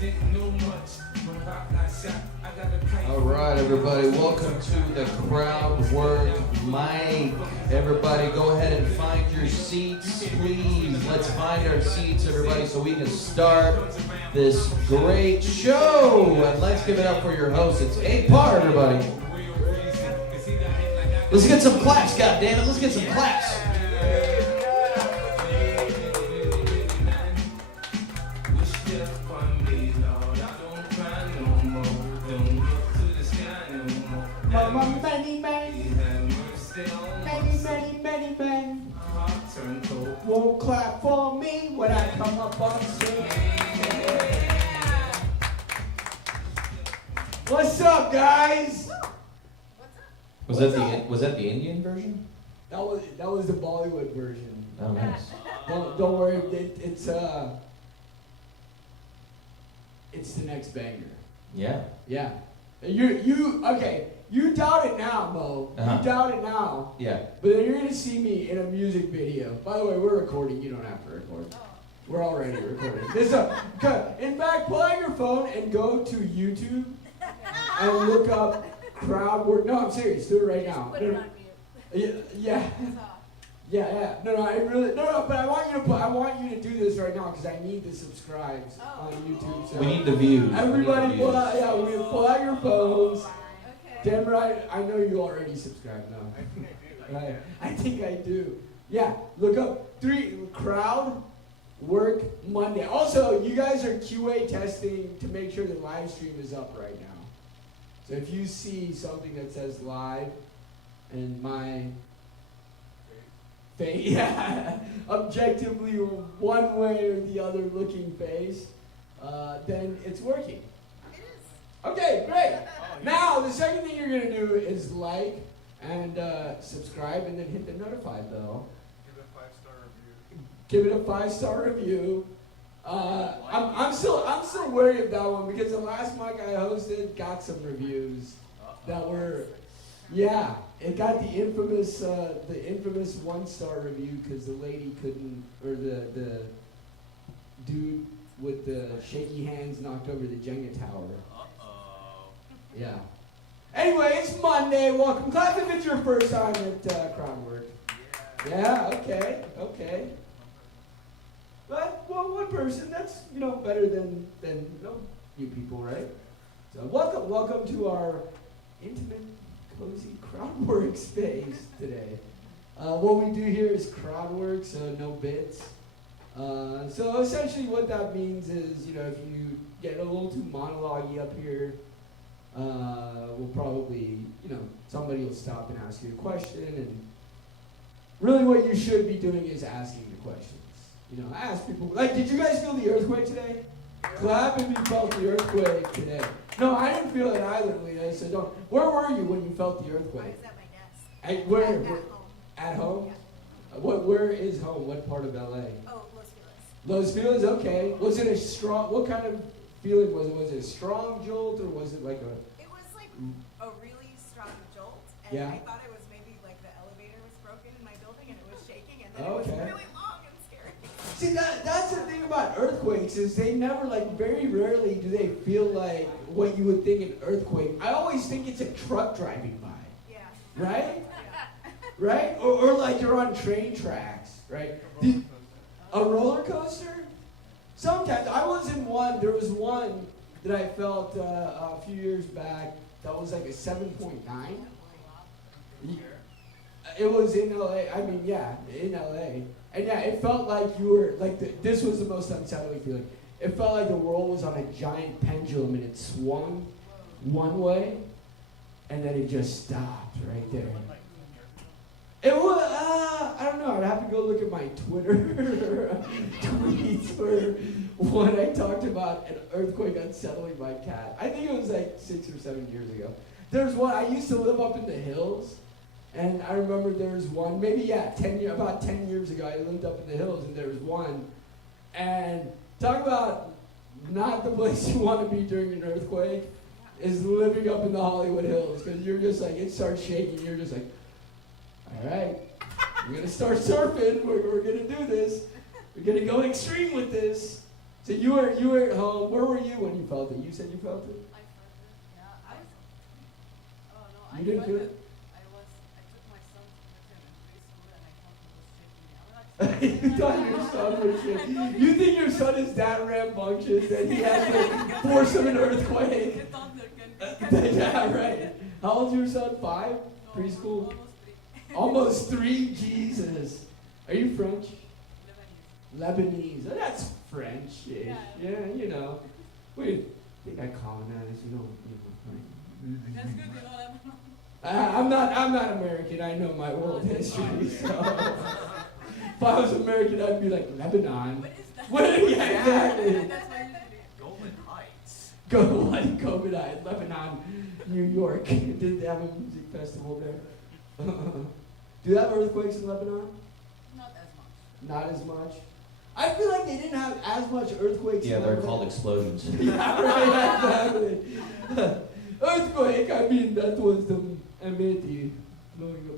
All right, everybody, welcome to the Crowd Work Mic. Everybody, go ahead and find your seats, please. Let's find our seats, everybody, so we can start this great show. And let's give it up for your host. It's A-Par, everybody. Let's get some claps, goddammit. Let's get some claps. Many won't clap for me when I come up on stage. What's up, guys? Was that the Indian version? That was the Bollywood version. Oh, nice. Don't worry, it's the next banger. Yeah. Yeah. You doubt it now, Mo. Uh-huh. You doubt it now. Yeah. But then you're gonna see me in a music video. By the way, we're recording. You don't have to record. We're already recording. In fact, pull out your phone and go to YouTube and look up crowd work. No, I'm serious. Do it right now. Put it on mute. Yeah. Yeah. No. But I want you to do this right now because I need the subscribes on YouTube. So We need the views. everybody, pull out your phones. Okay. Damn right, I know you already subscribed now. Right. I think I do. Yeah, look up Crowd Work Monday. Also, you guys are QA testing to make sure the live stream is up right now. So if you see something that says live and my face, objectively one way or the other looking face, then it's working. It is. Okay, great. Now, the second thing you're going to do is like and subscribe and then hit the notify bell. Give it a 5-star review. I'm still wary of that one because the last mic I hosted got some reviews that were, yeah, it got the infamous 1-star review because the lady couldn't, or the dude with the shaky hands knocked over the Jenga tower. Yeah. Anyway, it's Monday. Welcome. Clap if it's your first time at Crowd Work. Yeah. Okay. But one person. That's better than you people, right? So welcome to our intimate, cozy Crowd Work space today. What we do here is crowd work, so no bits. So essentially, what that means is, if you get a little too monologue-y up here. We'll probably, somebody will stop and ask you a question, and really what you should be doing is asking the questions. Ask people, did you guys feel the earthquake today? Clap if you felt the earthquake today. No, I didn't feel it either, Leah, so don't. Where were you when you felt the earthquake? I was at my desk. Where? At home. At home? Yeah. Where is home? What part of LA? Oh, Los Feliz. Los Feliz, okay. Was it a strong, what kind of feeling was it? Was it a strong jolt, or was it like a... It was like a really strong jolt, and Yeah. I thought it was maybe like the elevator was broken in my building and it was shaking, and then it Okay. was really long and scary. See, that's the thing about earthquakes is they never, very rarely do they feel like what you would think an earthquake. I always think it's a truck driving by, Yeah. right? Yeah. Right? Or like you're on train tracks, right? A roller coaster? Sometimes. I was in one, there was one that I felt a few years back that was like a 7.9. It was in LA, in LA. And yeah, it felt like you were, this was the most unsettling feeling. It felt like the world was on a giant pendulum and it swung one way, and then it just stopped right there. It was, I don't know, I'd have to go look at my Twitter tweets where when I talked about an earthquake unsettling my cat. I think it was like 6 or 7 years ago. There's one, I used to live up in the hills, and I remember there was one, about 10 years ago, I lived up in the hills, and there was one, and talk about not the place you want to be during an earthquake, is living up in the Hollywood Hills, because you're just like, it starts shaking, you're just like, all right, we're going to start surfing. We're going to do this. We're going to go extreme with this. So you were at home. Where were you when you felt it? You said you felt it. I felt it. Yeah, I. Oh no, You I didn't felt feel it. it? I took my son to the preschool and I thought he was shaking me. I'm like, You thought your son was shit. You think your son is that rambunctious that he has to force him an earthquake? the thunder can Yeah, right. How old's your son? 5? Preschool? Almost 3. Almost 3? Jesus. Are you French? Lebanese. Lebanese. Oh, that's French-ish. Yeah. Yeah, you know. Wait, I think I colonized, you know. That's good, you know that. I'm not American. I know my world history. So if I was American, I'd be like Lebanon. What is that? What? Yeah, exactly. That's my usually. Golden Heights. Go what? COVID, Lebanon, New York. Did they have a music festival there? Do they have earthquakes in Lebanon? Not as much. Not as much. I feel like they didn't have as much earthquakes. Yeah, in they're Lebanon. called explosions. Yeah, right, exactly. Earthquake, I mean, that was the Amity blowing up.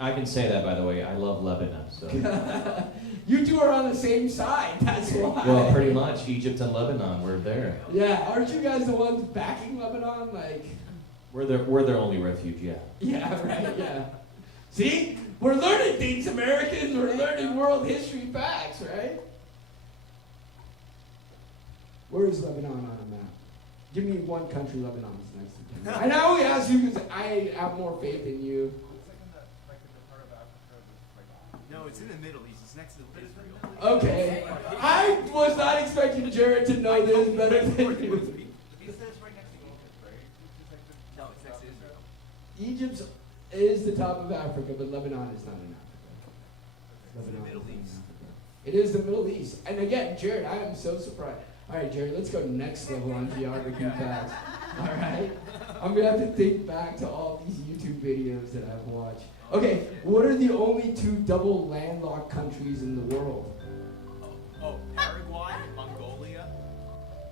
I can say that, by the way. I love Lebanon. So. Okay. You two are on the same side, that's why. Well, pretty much. Egypt and Lebanon, we're there. Yeah, aren't you guys the ones backing Lebanon? Like, We're their only refuge, yeah. yeah, right, yeah. See? We're learning things, Americans. We're learning world history facts, right? Where is Lebanon on a map? Give me one country Lebanon is next to. And I only ask you because I have more faith in you. No, it's in the Middle East. It's next to Israel. Okay. I was not expecting Jared to know this better than you. He says right next to Egypt, right? No, it's next to Israel. Egypt is the top of Africa, but Lebanon is not in Africa. It's in the Lebanon Middle is not in East. Africa. It is the Middle East. And again, Jared, I am so surprised. All right, Jared, let's go next level on geography facts. All right? I'm going to have to think back to all these YouTube videos that I've watched. Okay, what are the only 2 double landlocked countries in the world? Oh, Paraguay, Mongolia.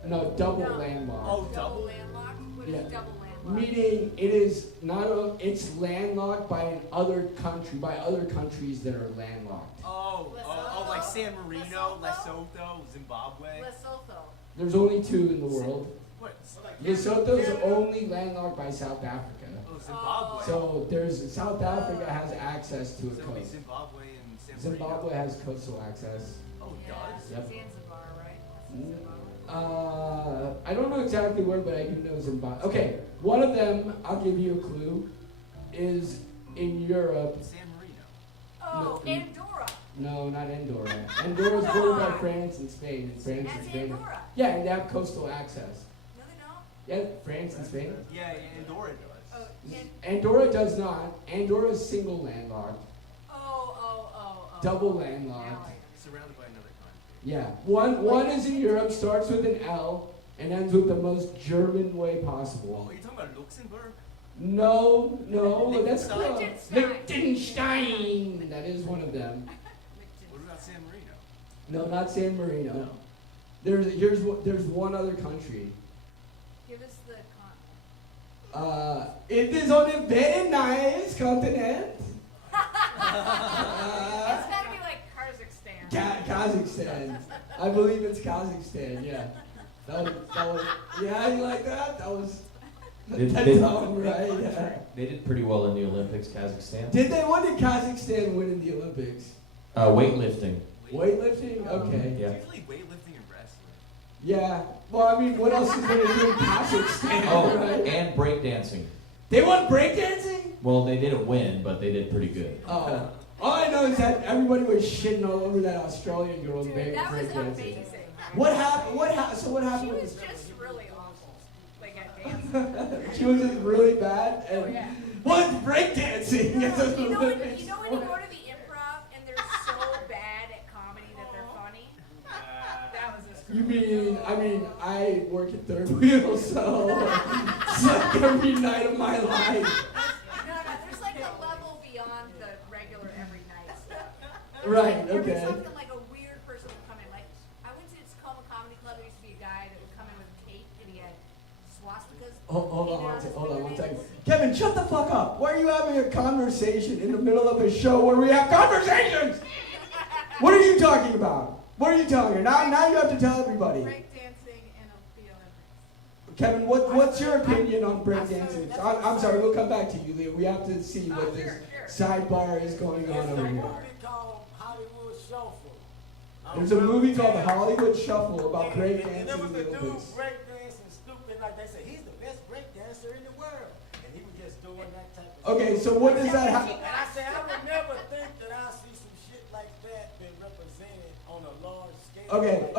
No, double landlocked. Oh, Double double. landlocked? What is Yeah. double landlocked? Meaning it is not it's landlocked by other country, by other countries that are landlocked. Oh, like San Marino, Lesotho, Zimbabwe. Lesotho. There's only 2 in the world. What? Lesotho's only landlocked by South Africa. Oh, Zimbabwe. So South Africa has access to a So it'll be coast. Zimbabwe and San Marino. Zimbabwe has coastal access. Oh, it Yeah, does? Yep. Zanzibar, right? Mm. Zanzibar. I don't know exactly where, but I do know Zimbabwe. Okay, one of them, I'll give you a clue, is in Europe. San Marino. Oh, No. Andorra. No, not Andorra. Andorra's bordered by France and Spain. And France and That's Spain. Andorra. Yeah, and they have coastal access. No, they don't. Yeah, France and Spain. Yeah, Andorra does. Oh, and, Andorra does not. Andorra is single landlocked. oh. Double Now landlocked. I- Surrounded by another country. Yeah. One is in Europe, starts with an L, and ends with the most German way Oh, possible. are you talking about Luxembourg? No, that's Liechtenstein. Liechtenstein. That is one of them. What about San Marino? No, not San Marino. No. There's one other country. Give us the continent. It is on a very nice continent. It's gotta be like Kazakhstan. Kazakhstan. I believe it's Kazakhstan. Yeah. That was. Yeah, you like that? That was. That's all right. Yeah. They did pretty well in the Olympics, Kazakhstan. Did they? What did Kazakhstan win in the Olympics? Weightlifting. Weightlifting. Okay. Yeah. It's usually weightlifting and wrestling. Yeah. Well, I mean, what else is there to do in Kazakhstan? Oh, right? and breakdancing. They won breakdancing? Well, they didn't win, but they did pretty good. Oh. All I know is that everybody was shitting all over that Australian girl Dude, break that was breakdancing. amazing. What happened? So what She happened? was just really awful. Like at dancing. She was just really bad. And Oh, yeah. what's breakdancing? No, It doesn't you know really when make you go to sense. the improv and they're so bad at comedy that they're funny? That was just You mean, I work at Third Wheel, so it's like every night of my life. No, there's like a level beyond the regular every night stuff. Right, Every okay. so often, like a weird person would come in. Like I went to this comedy club. There used to be a guy that would come in with a cape and he had swastikas. Hold painted on his one second. fingernails. Kevin, shut the fuck up. Why are you having a conversation in the middle of a show where we have conversations? What are you talking about? What are you telling her? Now you have to tell everybody. Breakdancing and the Olympics. Kevin, what's your opinion on breakdancing? I'm sorry, we'll come back to you, Leah. We have to see what this sidebar is going on over here. Called Hollywood Shuffle. There's a movie called The Hollywood Shuffle about And breakdancing there was in a the dude Olympics. breakdancing stupid, like they said, he's the best breakdancer in the world. And he was just doing that type of Okay, so what does that have? And I said, I would never think that I'll see some shit like that being represented on a large scale. Okay.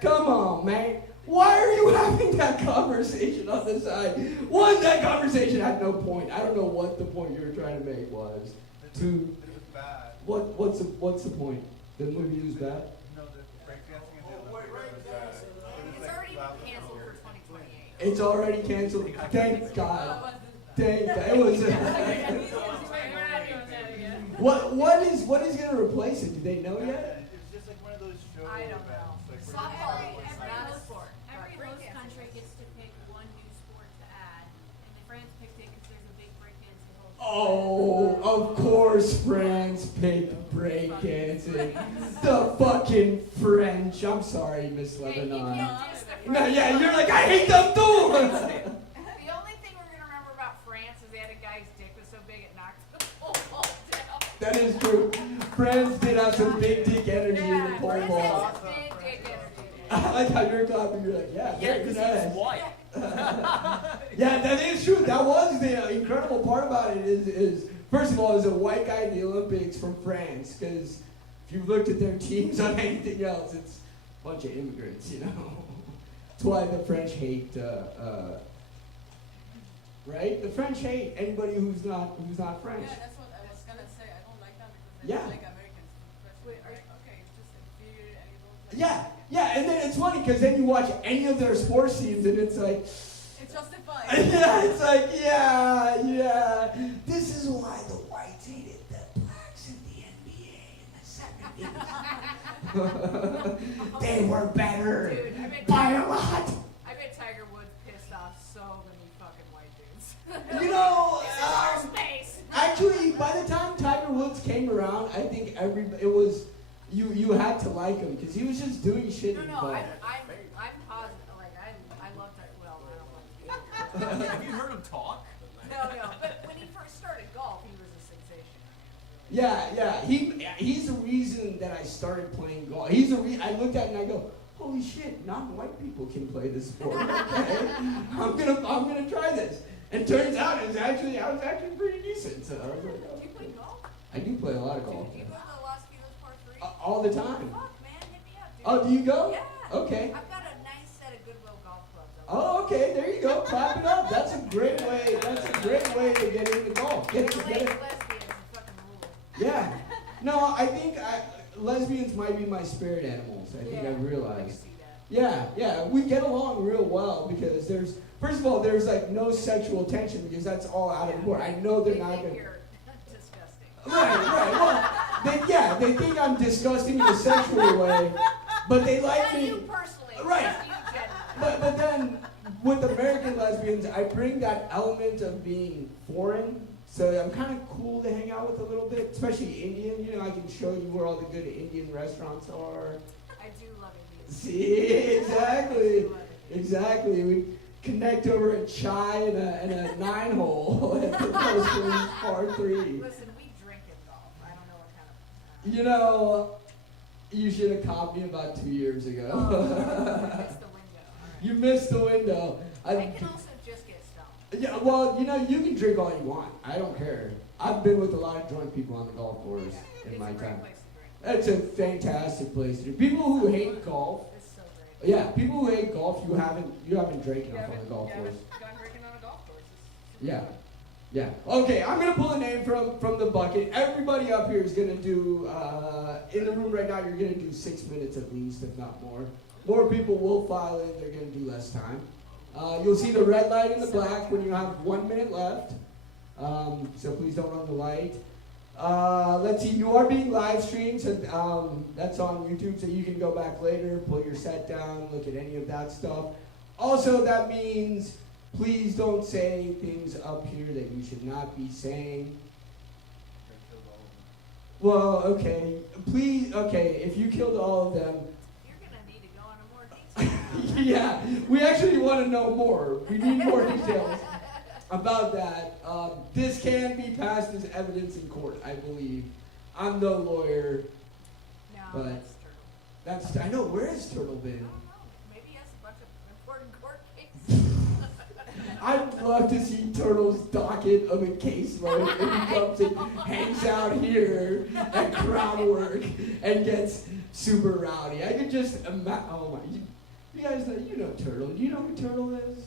Come on, man. Why are you having that conversation on the side? One, that conversation had no point. I don't know what the point you were trying to make was. Two, what's the point? The movie was bad? No, the breakdancing and the Olympics was bad. It's already been canceled for 2028. It's already canceled. Thank God. Thank God. It was. What is going to replace it? Do they know yet? It's just like one of those show I don't know. events. Like Softball where is not a sport. Every but host breakdancing country is. gets to pick one new sport to add, and the France picked it because there's a big breakdancing culture. Oh, of course France picked breakdancing. The fucking French. I'm sorry, Miss Hey, you Lebanon. can't diss the No, French. yeah, you're like, I hate them too. The only thing we're gonna remember about France is they had a guy's dick was so big it knocked the pole ball down. That is true. France did have some big dick energy in the Yeah, pole France ball. has some big dick energy. I like how you're clapping. You're like, yeah, Yeah, very because nice. he was white. Yeah, that is true. That was the incredible part about it is first of all, is a white guy in the Olympics from France. Because if you looked at their teams on anything else, it's a bunch of immigrants, you know. That's why the French hate, right? The French hate anybody who's not French. Yeah, that's what I was gonna say. I don't like that because I Yeah. don't like Americans. Wait, Especially like, okay, it's just inferior and you don't like Yeah, and then it's funny because then you watch any of their sports teams and it's like, It's justified. yeah, it's like, yeah. This is why the whites hated the blacks in the NBA in the 70s. They were better Dude, I bet by a lot. I bet Tiger Woods pissed off so many fucking white dudes. You know, This is our space. actually, by the time Tiger Woods came around, I think it was you had to like him because he was just doing shit. No, in no, golf. I'm positive. Like I love Tiger. Well, I don't like. Have you heard him talk? No. But when he first started golf, he was a sensation. Yeah. He's the reason that I started playing golf. He's the I looked at it and I go, holy shit, non-white people can play this sport. Okay, I'm gonna try this. And turns out I was actually pretty decent. So I was like, oh, Do you play golf? I do play a lot of golf. Do you go to the Los Feliz Par 3? All the time. Fuck, man, hit me up, dude. Oh, do you go? Yeah. Okay. I've got a nice set of Goodwill golf clubs. Oh, okay. There you go. Clap it up. That's a great way. That's a great way to get into golf. Get Middle-aged it. lesbians and fucking rule. Yeah. No, I think lesbians might be my spirit animals. I think Yeah, I I can realized. see that. Yeah. We get along real well because first of all, there's like no sexual tension because that's all out of the board. I know they're They not think gonna. you're disgusting. Right. Well, they think I'm disgusting in a sexual way, but they like Not me. you personally. Right. Just you generally. But then with American lesbians, I bring that element of being foreign. So I'm kind of cool to hang out with a little bit, especially Indian. You know, I can show you where all the good Indian restaurants are. I do love Indians. See, exactly. I do love Indians. Exactly. We connect over a chai and a 9-hole at the Coastal Par 3. Listen, we drink in golf. I don't know what kind of. You know, you should have caught me about 2 years ago. It's the window. All right. You missed the window. I can also just get stoned. Yeah, well, you know, you can drink all you want. I don't care. I've been with a lot of drunk people on the golf course Yeah, in my it's a great time. place to drink. It's a fantastic place to do. People who hate golf, It's so great. yeah, people who hate golf, you haven't drank enough on the golf course. Gone drinking on a golf course. Yeah. Yeah. Okay, I'm gonna pull a name from the bucket. Everybody up here is gonna do in the room right now. You're gonna do 6 minutes at least, if not more. More people will file in. They're gonna do less time. You'll see the red light and the black when you have 1 minute left. So please don't run the light. Let's see. You are being live streamed, so that's on YouTube. So you can go back later, pull your set down, look at any of that stuff. Also, that means. Please don't say things up here that you should not be saying. Well, okay. Please, okay, if you killed all of them, You're gonna need to go into more detail. yeah, we actually want to know more. We need more details about that. This can be passed as evidence in court, I believe. I'm no lawyer. No, But- that's Turtle. I know, where has Turtle I been? don't know. Maybe he has a bunch of important court cases. I'd love to see Turtle's docket of a caseload if he comes and hangs out here at crowd work and gets super rowdy. I could just imagine. Oh my! You guys know, you know Turtle. Do you know who Turtle is?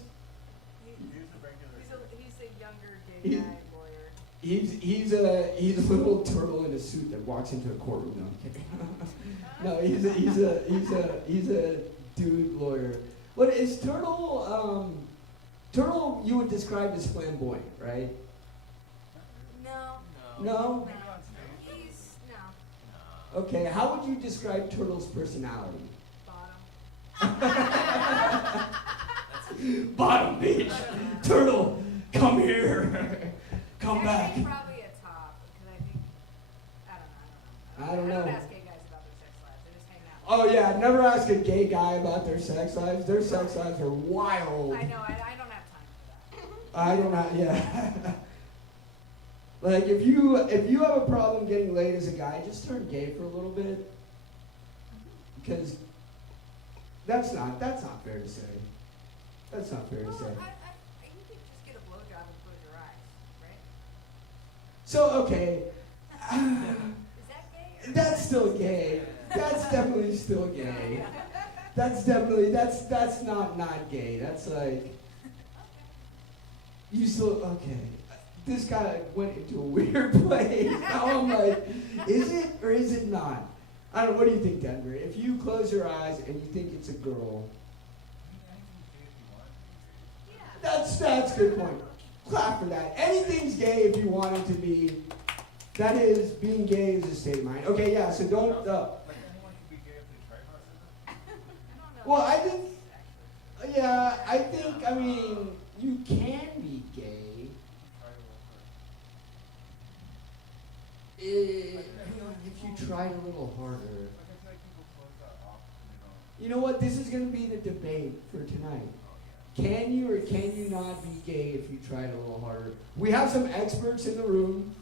He's a younger He- gay guy lawyer. He's a little turtle in a suit that walks into a courtroom. No, I'm kidding. No, he's a dude lawyer. What is Turtle? Turtle, you would describe as flamboyant, right? No. No. No. He's no. Okay. How would you describe Turtle's personality? Bottom. Bottom bitch. Turtle, come here. Come Actually, back. Probably a top because I think I don't know. I don't ask gay guys about their sex lives. They just hang out. Oh yeah, never ask a gay guy about their sex lives. Their sex lives are wild. I know. I don't have time for that. I don't know. Yeah. Like if you have a problem getting laid as a guy, just turn gay for a little bit. Because that's not fair to say. That's not fair to Well, say. you could just get a blowjob and close your eyes, right? So okay, Is that gay? Or that's still gay. That's definitely still gay. That's not gay. That's like you still okay. This guy went into a weird place. Now I'm like, is it or is it not? I don't know. What do you think, Denver? If you close your eyes and you think it's a girl, that's a good point. Clap for that. Anything's gay if you want it to be. That is, being gay is a state of mind. Okay, yeah. So don't. Like anyone can be gay if they try hard. I don't know. Well, I think. Yeah, I think. I mean, you can be gay. If you tried a little harder. You know what? This is going to be the debate for tonight. Can you or can you not be gay if you tried a little harder? We have some experts in the room.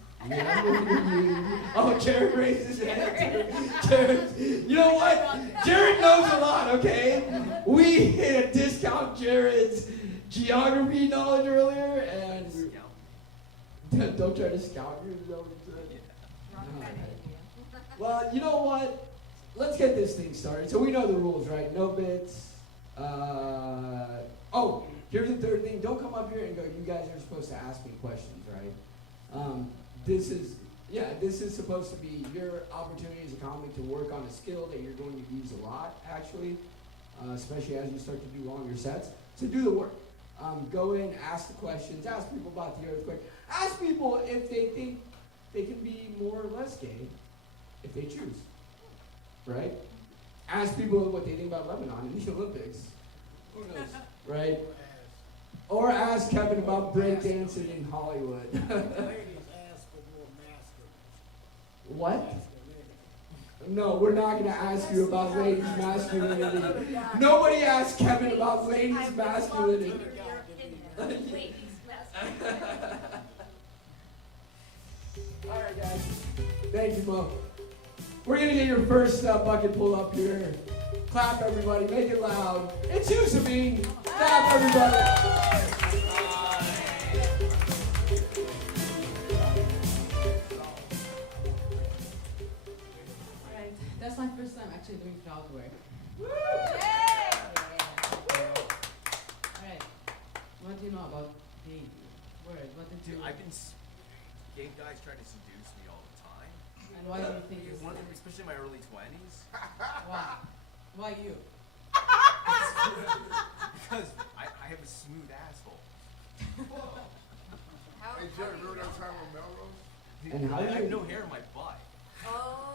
Oh, Jared raised his hand. Jared, you know what? Jared knows a lot, okay? We discount Jared's geography knowledge earlier, and don't try to scout yourself. Wrong kind of Indian. Well, you know what? Let's get this thing started. So we know the rules, right? No bits. Oh, here's the third thing. Don't come up here and go, you guys are supposed to ask me questions, right? This is supposed to be your opportunity as a comic to work on a skill that you're going to use a lot, actually, especially as you start to do longer sets. So do the work. Go in, ask the questions, ask people about the earthquake. Ask people if they think they can be more or less gay if they choose, right? Ask people what they think about Lebanon in the Olympics. Who knows, right? Or ask Kevin about breakdancing in Hollywood. Ladies ask for more masculine. What? No, we're not going to ask you about ladies' masculinity. Nobody asked Kevin about ladies' masculinity. Your opinion. Ladies, masculine. All right, guys. Thank you, Mo. We're going to get your first bucket pull up here. Clap, everybody. Make it loud. It's you, Sabine. Clap, everybody. Alright, that's my first time actually doing crowd work. Alright, what do you know about gay word? What did you Dude, gay guys try to seduce me all the time. and why do you think it's Especially in my early 20s. why? Why you? Because I have a smooth asshole. How, Hey, how Jerry, do you remember know that time that? on Melrose? And how I do have you- no hair in my butt. Oh.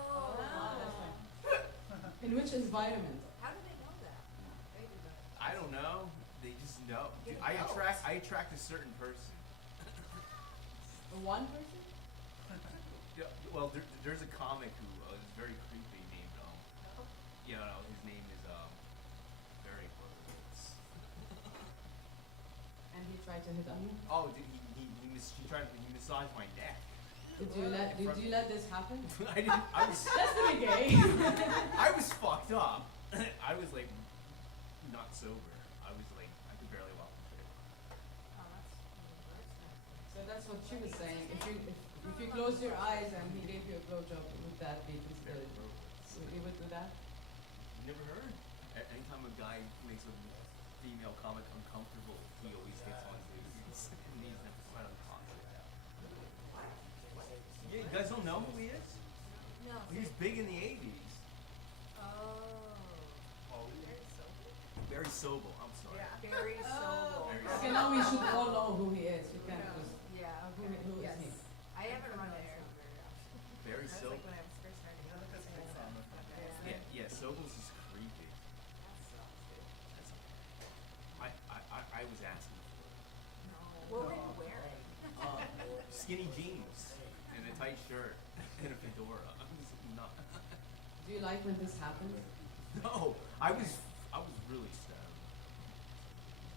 In which environment? How do they know that? They do that. I don't know. They just know. Dude, It I knows. attract a certain person. A one person? Yeah, well, well, there's a comic who is very creepy named his name is very And he tried to hit on you? oh, he massaged my neck. Did you let this happen? I didn't. I was That's pretty gay. I was fucked up. I was like not sober. I was like I could barely walk the street. Oh, that's So that's what she was saying. If you close your eyes and he gave you a blowjob, would that be considered? So you would do that? You never heard? Anytime a guy makes a female comic uncomfortable, he always gets on his knees and sweat on concert. Yeah, you guys don't know who he is? No. He was big in the 80s. Oh. Very sober, I'm sorry. Very sober. Very Okay, now we should all know who he is. You can't just. Yeah. Who is Yes. he? I haven't run there. Very That was sober. like when I was first starting. Yeah, Sobel's is creepy. That's, I was asking for it. What were you wearing? Skinny jeans and a tight shirt and a fedora. I was not. Do you like when this happens? No, I was really stoned.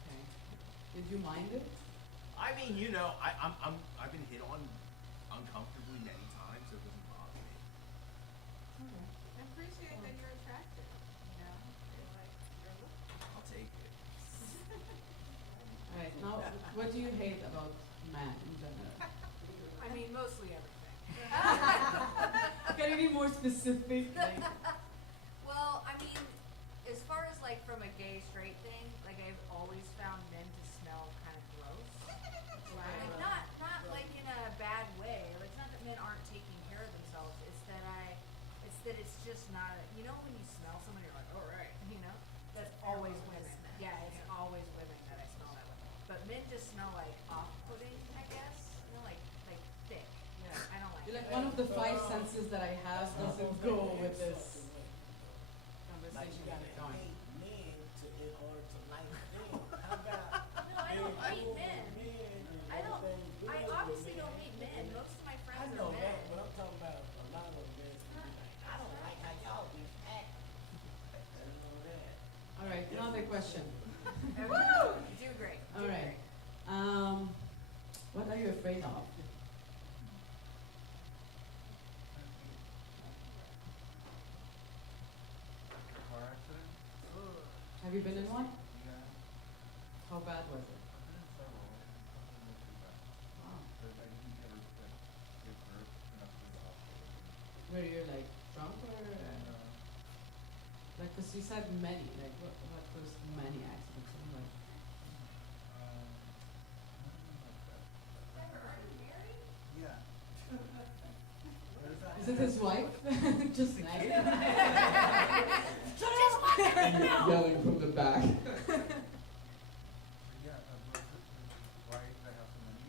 Okay. Did you mind it? I mean, I've been hit on uncomfortably many times, so it doesn't bother me. Okay. I appreciate that you're attractive. You know, you're like, you're looking. I'll take it. Alright, now what do you hate about men in general? I mean, mostly everything. Can you be more specific? Like, Well, I mean, as far as like from a gay straight thing, like I've always found men to smell kind of gross. Like not like in a bad way. Like it's not that men aren't taking care of themselves. It's that it's just not. You know when you smell someone, you're like, all right, you know. That's always women. Yeah, it's always women that I smell that way. But men just smell like off-putting, I guess. You know, like thick. yeah. I don't like. You're like it. one of the five senses that I have doesn't go with this Like you conversation gotta we're going. hate men in order to like men. How about No, I don't hate men. and I don't. everything good I with obviously men? don't hate men. Most of my I friends know are men. that, but I'm talking about a lot of men. Be like, I don't like how y'all be acting. I know that. Alright, another question. You do great. You do Alright. great. What are you afraid of? Car accident? Have you been in one? Yeah. How bad was it? I've been in several. Nothing was too bad. Wow. But I didn't get hurt enough to the hospital. Were you like drunk or And, like? Cause you said many. Like what was many accidents? I'm like, nothing like that. Yeah. There's is it his wife? Just like. Yelling from the back. Yeah, why I have so many?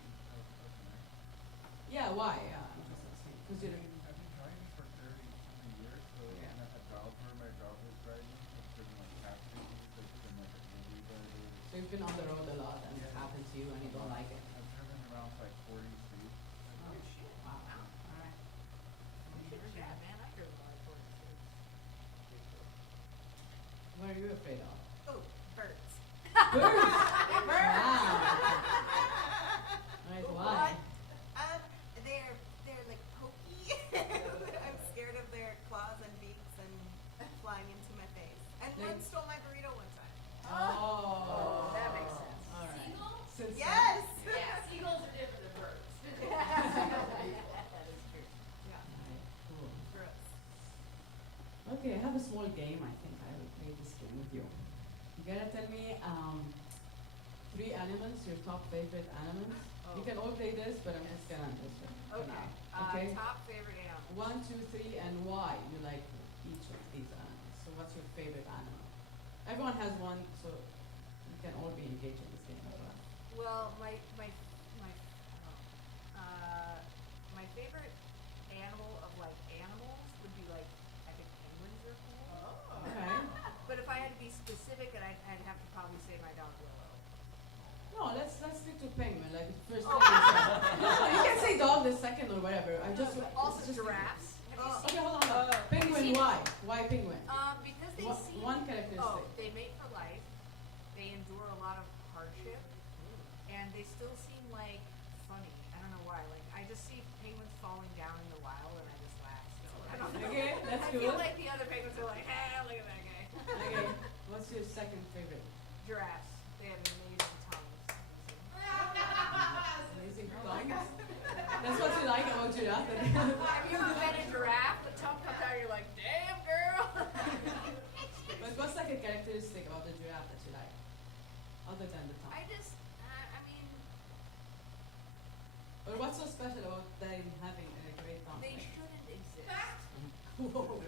Yeah, why? Yeah, I'm just asking. Cause you don't. I've been driving for 30-something years, so Yeah. I'm a driver. My job is driving. It's been like taxis, it's been like a delivery driver. So you've been on the road a lot and it happened to you and you don't like it. I've driven around like 40 states. Wow. Alright. Yeah, man, I drove a lot of Ford too. What are you afraid of? Oh, birds. Birds! Wow. Alright, why? They're like pokey. I'm scared of their claws and beaks and flying into my face. And Like- one stole my burrito one time. Oh. That makes sense. Alright. Seagulls? Since Yes. Yeah, seagulls are different than birds. That is true. Alright, cool. Gross. Okay, I have a small game. I think I will play this game with you. You gotta tell me 3 animals, your top favorite animals. You can all play this, but I'm just gonna answer for Okay. now. Okay. Top favorite animal. 1, 2, 3, and why you like each of these animals. So what's your favorite animal? Everyone has one, so you can all be engaged in this game as well. Well, my favorite animal of like animals would be like I think penguins are cool. Okay. But if I had to be specific, and I'd have to probably say my dog Willow. No, let's stick to penguin, like first, second, second. No, you can say dog the second or whatever. I just Also it's just Giraffes. Have you Oh. seen? Okay, hold on. Penguin, seen- why? Why penguin? Because they What- seem. one characteristic. Oh, they mate for life. They endure a lot of hardship, and they still seem like funny. I don't know why. Like I just see penguins falling down in the wild, and I just laugh. So I don't know. Okay, that's I good. feel like the other penguins are like, hey, look at that guy. Okay, what's your second favorite? Giraffes. They have amazing tongues. Amazing tongues. That's what you like about giraffe. Have you ever met a giraffe? The tongue comes out, you're like, damn, girl. But what's like a characteristic about the giraffe that you like, other than the tongue? I just, I mean, Or what's so special about them having a great tongue? they shouldn't exist. Whoa.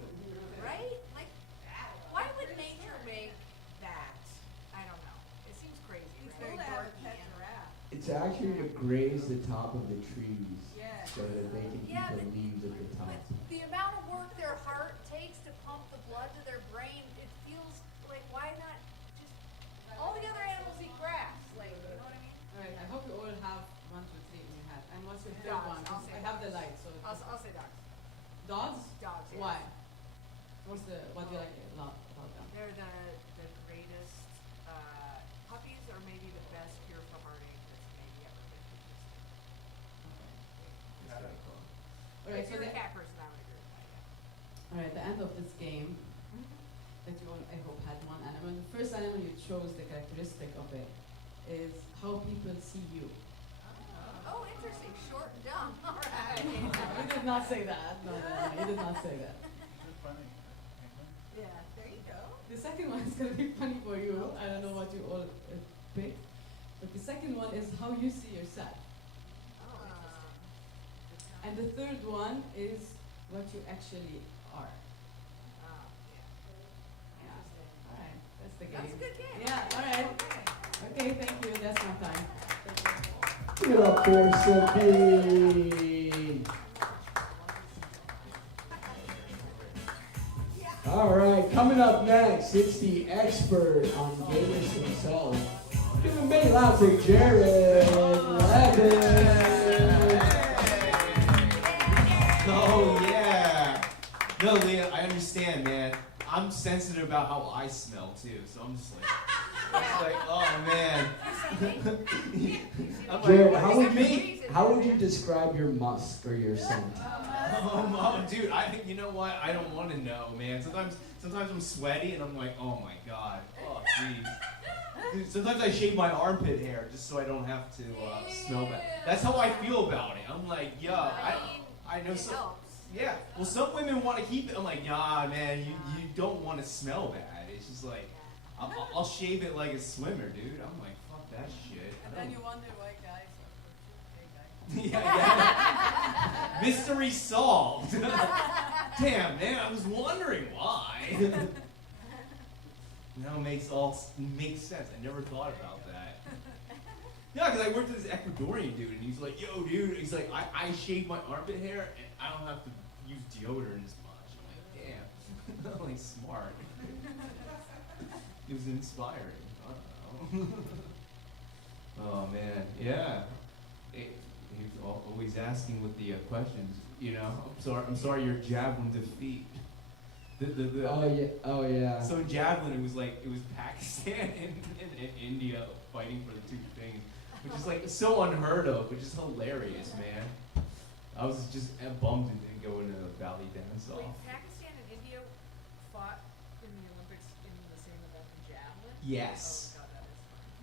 Right? Like, why would nature make that? I don't know. It seems crazy, It's right? cool to have a pet giraffe. It's actually to graze the top of the trees Yeah. so that they can Yeah, eat the but- leaves at the top. But the amount of work their heart takes to pump the blood to their brain, it feels like why not just all the other animals eat grass? Like, you know what I mean? Alright, I hope you all have 1, 2, 3 in your head. And what's your third Dogs, one? I'll 'Cause say I have the dogs. light, so. I'll say dogs. Dogs? Dogs. Yeah. Why? What do you like a lot about them? They're the greatest puppies are maybe the best cure for heartache that's maybe ever been existed. That's very cool. Alright, If so you're the, a cat person, I would agree with that. Yeah. alright, the end of this game that you all, I hope, had one animal. The first animal you chose, the characteristic of it, is how people see you. Oh, interesting. Short and dumb. All right. You did not say that. No, you did not say that. Is it funny? Penguin? Yeah. There you go. The second one is gonna be funny for you. I don't know what you all picked. But the second one is how you see yourself. Oh, interesting. And the third one is what you actually are. Oh, yeah. Yeah. Alright, that's the game. That's a good game. Yeah, alright. Okay, thank you. That's my time. Give it up for Sabine. All right, coming up next, it's the expert on gamers himself. Give a big loud for Jared Levin. Oh yeah. No, Leah, I understand, man. I'm sensitive about how I smell too, so I'm just like, oh man. I'm like, Jared, what does it mean? how would you describe your musk or your scent? Oh, dude, you know what? I don't want to know, man. Sometimes I'm sweaty and I'm like, oh my god. Oh, jeez. Dude, sometimes I shave my armpit hair just so I don't have to smell bad. That's how I feel about it. I'm like, yeah, I know It some. helps. Yeah. Well, some women want to keep it. I'm like, nah, man, you don't want to smell bad. It's just like, I'll shave it like a swimmer, dude. I'm like, fuck that shit. And then you wonder why guys are gay guys. Yeah. Mystery solved. Damn, man, I was wondering why. Now it makes sense. I never thought about that. Yeah, because I worked with this Ecuadorian dude, and he's like, yo, dude, he's like, I shave my armpit hair, and I don't have to use deodorant as much. I'm like, damn. I'm like, smart. It was inspiring. I don't know. Oh, man, yeah. He's always asking with the questions, you know. I'm sorry your javelin defeat. Oh yeah. So in javelin, it was Pakistan and India fighting for the two things, which is like so unheard of, which is hilarious, man. I was just bummed it didn't go into the Valley dance Wait, off. Pakistan and India fought in the Olympics in the same event in javelin? Yes. Oh,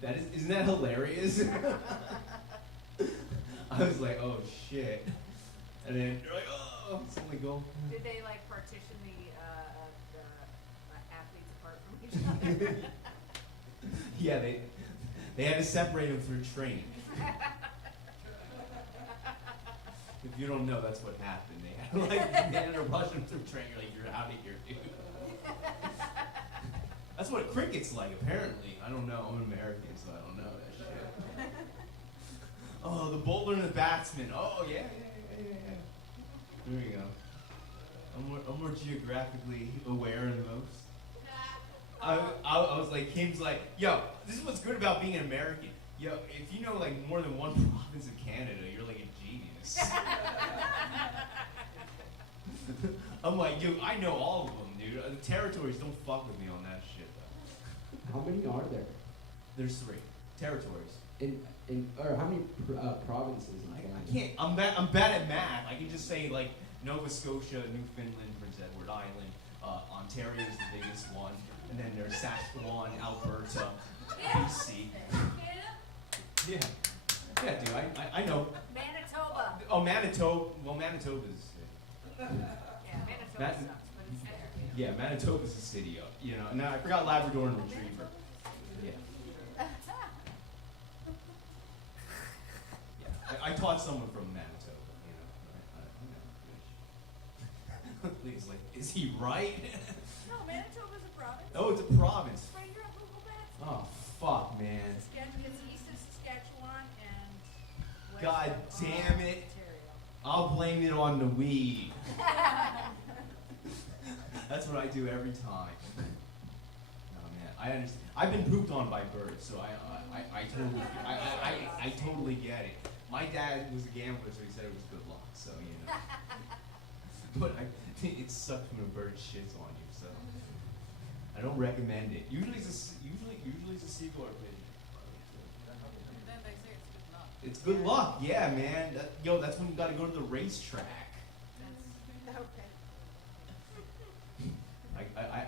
God, that is funny. Isn't that hilarious? I was like, oh shit, and then you're like, oh, something go. Did they like partition the athletes apart from each other? Yeah, they had to separate them through training. If you don't know, that's what happened. They had to rush them through training. Like, you're out of here, dude. That's what cricket's like, apparently. I don't know. I'm American, so I don't know that shit. Oh, the bowler and the batsman. Oh, yeah. There you go. I'm more geographically aware than most. I was like, Kim's like, yo, this is what's good about being an American. Yo, if you know like more than one province of Canada, you're like a genius. I'm like, yo, I know all of them, dude. The territories don't fuck with me on that shit, though. How many are there? There's 3 territories. Or how many provinces in I Canada? can't. I'm bad at math. I can just say like Nova Scotia, Newfoundland, Prince Edward Island, Ontario is the biggest one, and then there's Saskatchewan, Alberta, BC. Yeah, yeah, dude. I know. Manitoba. Oh, Manitoba. Well, Manitoba's. Yeah, Manitoba That- sucks, but it's there. Yeah, Manitoba's a city. You know. No, I forgot Labrador and Retriever. Yeah. Yeah, I taught someone from Manitoba, you know. He's like, is he right? No, Manitoba's a province. Oh, it's a province. It's right here on Google Maps. Oh, fuck, man. It's east of Saskatchewan and west God of, damn it. Ontario. I'll blame it on the weed. That's what I do every time. Oh man, I understand. I've been pooped on by birds, so I totally get it. My dad was a gambler, so he said it was good luck. So you know. But it sucks when a bird shits on you. So I don't recommend it. Usually it's a seagull or pigeon. Then they say it's good luck. It's good luck, yeah, man. That's when you gotta go to the racetrack. Okay.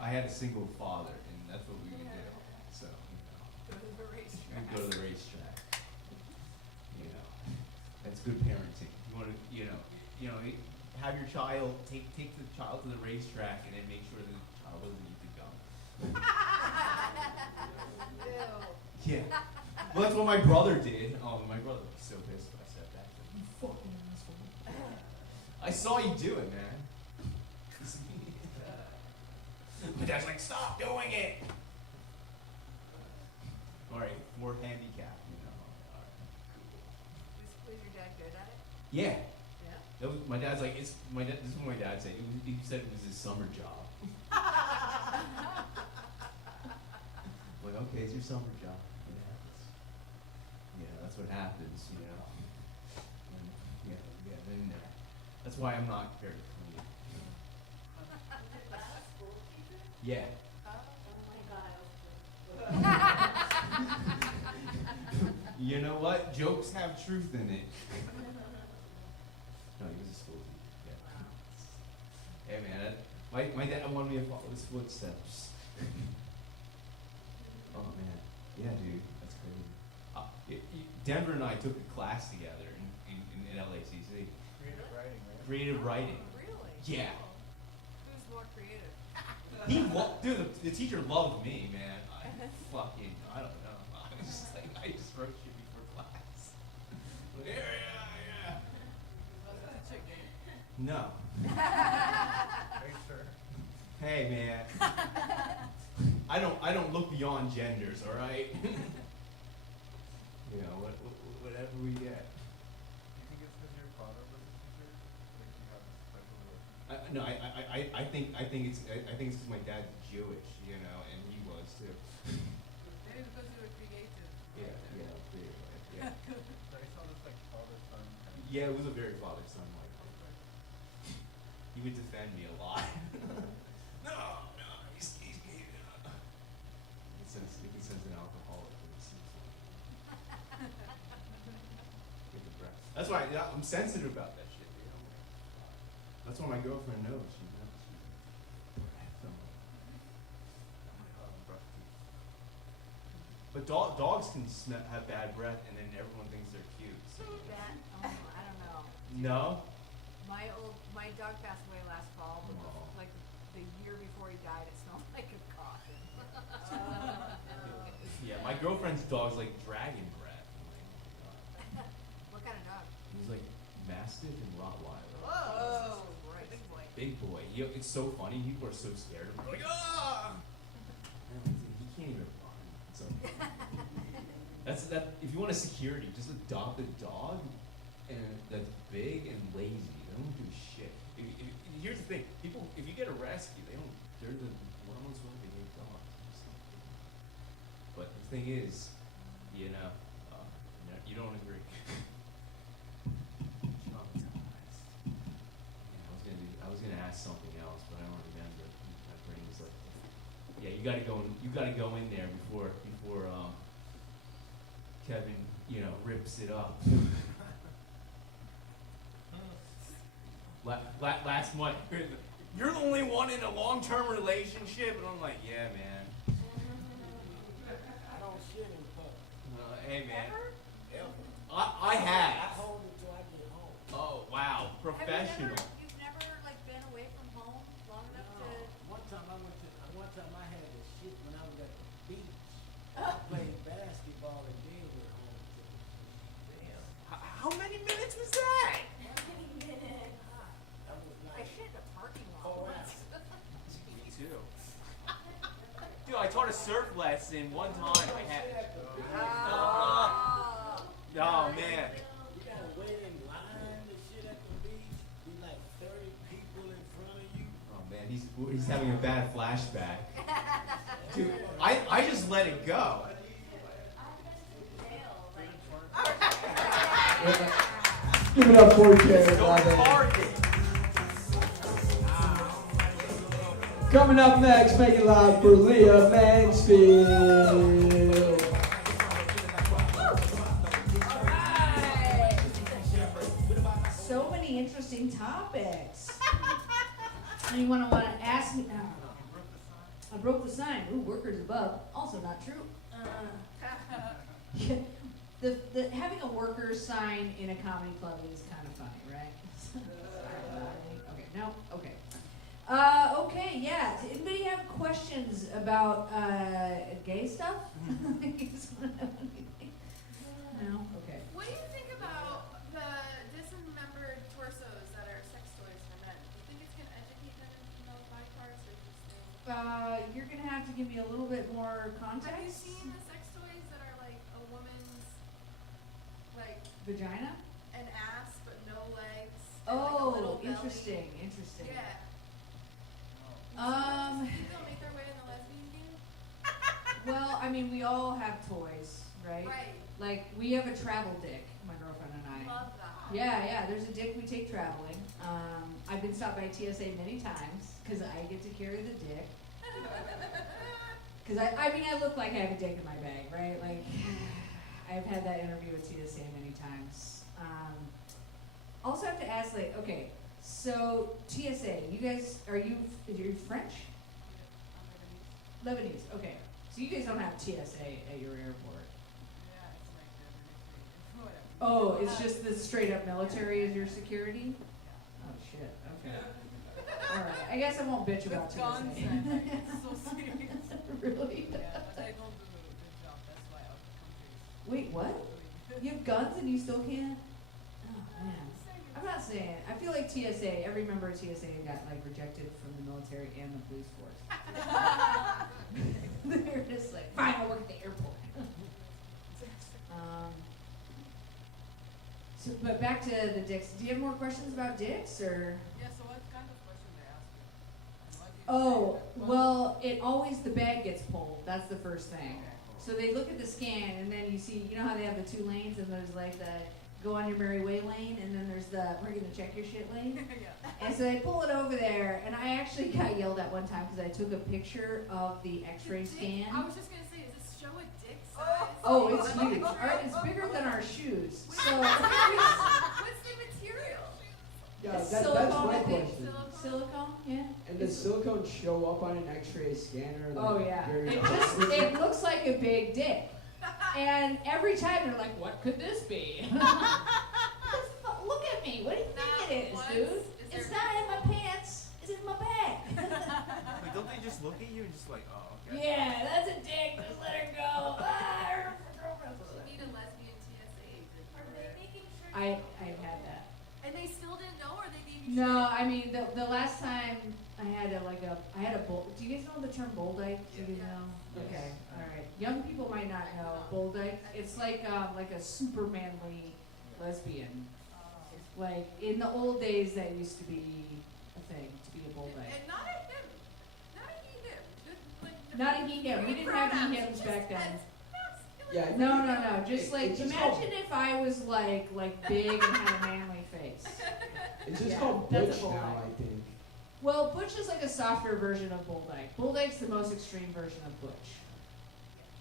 I had a single father, and that's what we would do. So, Go to the racetrack. go to the racetrack. You know, that's good parenting. You want to, have your child take the child to the racetrack, and then make sure the child doesn't eat the gum. Ew. Yeah. Well, that's what my brother did. Oh, my brother was so pissed when I said that. You fucking asshole. I saw you do it, man. My dad's like, stop doing it. All right, more handicap, you know. All right. Was your dad good at it? Yeah. Yeah. That was, my dad's like, this is what my dad said. He said it was his summer job. I'm like, okay, it's your summer job. Yeah, that's what happens, you know. And, then that's why I'm not very clean. Yeah. You know what? Jokes have truth in it. No, he was a school teacher. Yeah. Hey man, my dad wanted me to follow his footsteps. Oh man, yeah, dude, that's crazy. Denver and I took a class together in LACC. Creative writing, right? Creative writing. Really? Yeah. Who's more creative? Dude, the teacher loved me, man. I don't know. I just wrote shit before class. Like, yeah. No. Hey, sir. Hey, man. I don't look beyond genders, all right? You know, whatever we get. Do you think it's because your father was a teacher? Like you have a special relationship? No, I think it's because my dad's Jewish, you know, and he was too. Maybe because you were creative. Yeah. So I saw this like father-son kind of. Yeah, it was a very father-son like. He would defend me a lot. no, he's he can sense an alcoholic. Get the breath. That's why I'm sensitive about that shit. You know? That's why my girlfriend knows. She knows. But dogs can have bad breath, and then everyone thinks they're cute. So. That, I don't know. No. My dog passed away last fall, but Oh. like the year before he died, it smelled like a coffin. Yeah, my girlfriend's dog's like dragon breath. What kind of dog? He's like Mastiff and Rottweiler. Whoa! Right. Big boy. Big boy. It's so funny. People are so scared of him. They're like, ah! He can't even run. So that's that. If you want a security, just adopt a dog, and that's big and lazy. They don't do shit. Here's the thing: people, if you get a rescue, they're one of the most well-behaved dogs. But the thing is, you don't agree. Traumatized. Yeah, I was gonna ask something else, but I don't remember. My brain was like, yeah, you gotta go in there before Kevin, rips it up. Last month, you're the only one in a long-term relationship, and I'm like, yeah, man. I don't shit in public. Hey, man. Ever. I have. I hold it till I get home. Oh, wow, professional. You've never like been away from home long enough to. One time I had to shit when I was at the beach. I played basketball and then went home. Damn. How many minutes was that? That was I like shit in a parking lot 4 once. hours. Me too. Dude, I taught a surf lesson one time. I had. Oh, man. You gotta wait in line to shit at the beach. Be like 30 people in front of you. Oh man, he's having a bad flashback. Dude, I just let it go. Give it up for Jared. Don't Love it. park it. Coming up next, make it loud for Leah Mansfield. So many interesting topics. Anyone want to ask me? I broke the sign. Ooh, workers above. Also not true. The having a worker sign in a comedy club is kind of funny, right? Okay, no, okay. Okay, yeah. Does anybody have questions about gay stuff? No? Okay. What do you think about the dismembered torsos that are sex toys for men? Do you think it's going to educate them in those body parts, or just You're gonna have to give me a little bit more context. Have you seen the sex toys that are like a woman's, like, Vagina? an ass but no legs? And like a little Oh, belly? interesting. Yeah. Um, Do you think they'll make their way in the lesbian game? Well, I mean, we all have toys, right? Right. Like, we have a travel dick, my girlfriend and I. Love that. Yeah, there's a dick we take traveling. I've been stopped by TSA many times because I get to carry the dick. Because I look like I have a dick in my bag, right? Like, I've had that interview with TSA many times. Also have to ask, like, okay, so TSA, you guys, are you French? Lebanese, okay. So you guys don't have TSA at your airport. Oh, it's just the straight up military as your security? Oh shit, okay. Alright, I guess I won't bitch about TSA. Really? Wait, what? You have guns and you still can't? Oh man. I'm not saying. I feel like TSA, every member of TSA got like rejected from the military and the police force. They're just like, fine, I'll work at the airport. But back to the dicks. Do you have more questions about dicks or? Yeah, so what kind of question they ask you? Oh, well, the bag gets pulled. That's the first thing. So they look at the scan and then you see, you know how they have the 2 lanes and there's like the go on your merry way lane and then there's the we're gonna check your shit lane. Yeah. And so they pull it over there and I actually got yelled at one time because I took a picture of the x-ray scan. I was just gonna say, does this show a dick size? Oh, it's huge. It's bigger than our shoes. So What's the material? Yeah, It's that's silicone, my I think. question. silicone, yeah. And does silicone show up on an X-ray scanner? Like, Oh yeah. very It looks like a big dick. And every time they're like, what could this be? Look at me. What do you think it is, dude? It's not in my pants. It's in my bag. Like, don't they just look at you and just like, oh, okay. Yeah, that's a dick. Just let her go. You need a lesbian TSA agent. Are they making sure? I've had that. And they still didn't know, or they gave you No, I mean the last time I had a bull. Do you guys know the term bull dyke? Do you know? Yes. Okay, all right. Young people might not know bull dyke. It's like a super manly lesbian. Like in the old days, that used to be a thing to be a bull dyke. And not a him. Not a he him. Not a he him. We didn't have he hims back then. Yeah. No. Just It- like it's just imagine if I was like big and had a manly face. It's just Yeah, called that's a butch bull now, dyke. I think. Well, Butch is like a softer version of Bull Dyke. Bull Dyke's the most extreme version of Butch.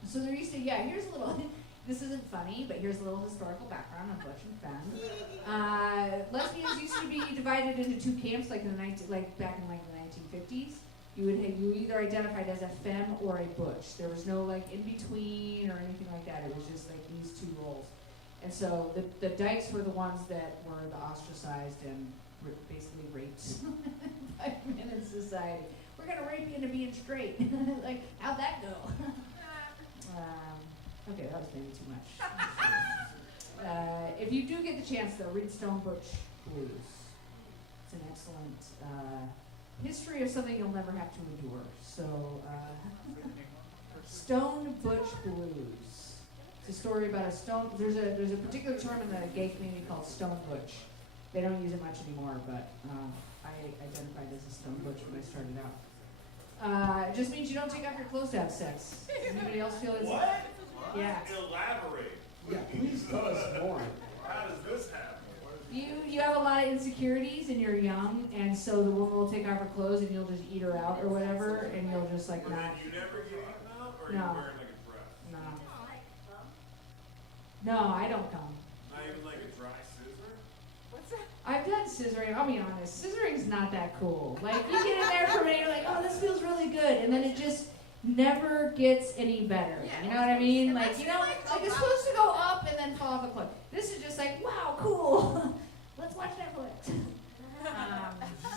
So there used to, here's a little, this isn't funny, but here's a little historical background on Butch and Femme. Lesbians used to be divided into two camps, like back in like the 1950s. You either identified as a femme or a butch. There was no like in between or anything like that. It was just like these two roles. And so the dykes were the ones that were the ostracized and basically raped by men in society. We're gonna rape you into being straight. Like, how'd that go? Okay, that was maybe too much. If you do get the chance though, read Stone Butch Blues. It's an excellent history of something you'll never have to endure. So, Stone Butch Blues. It's a story about a stone. There's a particular term in the gay community called Stone Butch. They don't use it much anymore, but I identified as a Stone Butch when I started out. It just means you don't take off your clothes to have sex. Does anybody else feel it's What? Yeah. Elaborate. Yeah, please tell us more. How does this happen? You have a lot of insecurities and you're young, and so the woman will take off her clothes and you'll just eat her out or whatever, and you'll just like not. You never get eaten out, or are No. you wearing like a dress? No, I don't come. Not even like a dry scissor? What's that? I've done scissoring. I'll be honest. Scissoring's not that cool. Like you get in there for a minute, you're like, oh, this feels really good, and then it just never gets any better. Yeah. You know what I mean? Like like it's supposed to go up and then fall off a cliff. This is just like, wow, cool. Let's watch Netflix.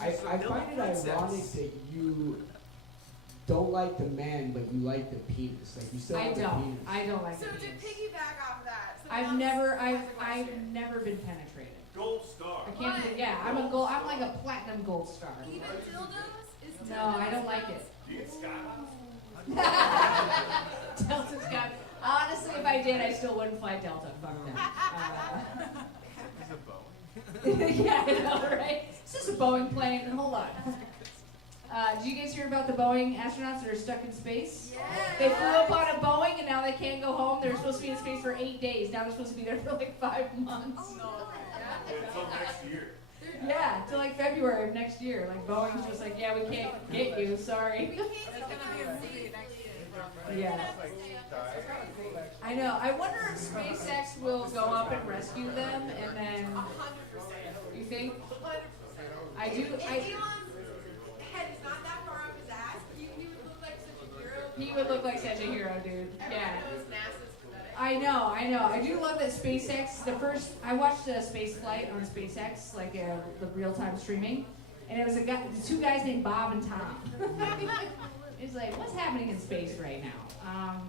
I find it ironic that you don't like the man, but you like the penis. Like you still I have the don't. penis. I don't like So the to penis. piggyback off of that, so I've now never this has a I've question. never been penetrated. Gold star. I can't. What? Yeah, I'm a gold. I'm like a platinum gold star. Even dildos? Is No, I don't like it. Do you get Scott? Delta Scott. Honestly, if I did, I still wouldn't fly Delta. Fuck that. Is it Boeing? Yeah, I know, right? It's just a Boeing plane. Hold on. Did you guys hear about the Boeing astronauts that are stuck in space? Yeah. They flew up on a Boeing and now they can't go home. They were supposed to be in space for 8 days. Now they're supposed to be there for like 5 months. Until next year. Yeah, till like February of next year. Like Boeing's just like, yeah, we can't get you. Sorry. We can't it's gonna be a movie next year. Yeah. I know. I wonder if SpaceX will go up and rescue them, and then 100%. you think? 100%. I do. If Elon's head is not that far off his ass, he would look like such a hero. He would look like such a hero, dude. Yeah. Everyone knows NASA's pathetic. I know. I do love that SpaceX. I watched a space flight on SpaceX, like the real-time streaming, and it was two guys named Bob and Tom. It's like, what's happening in space right now?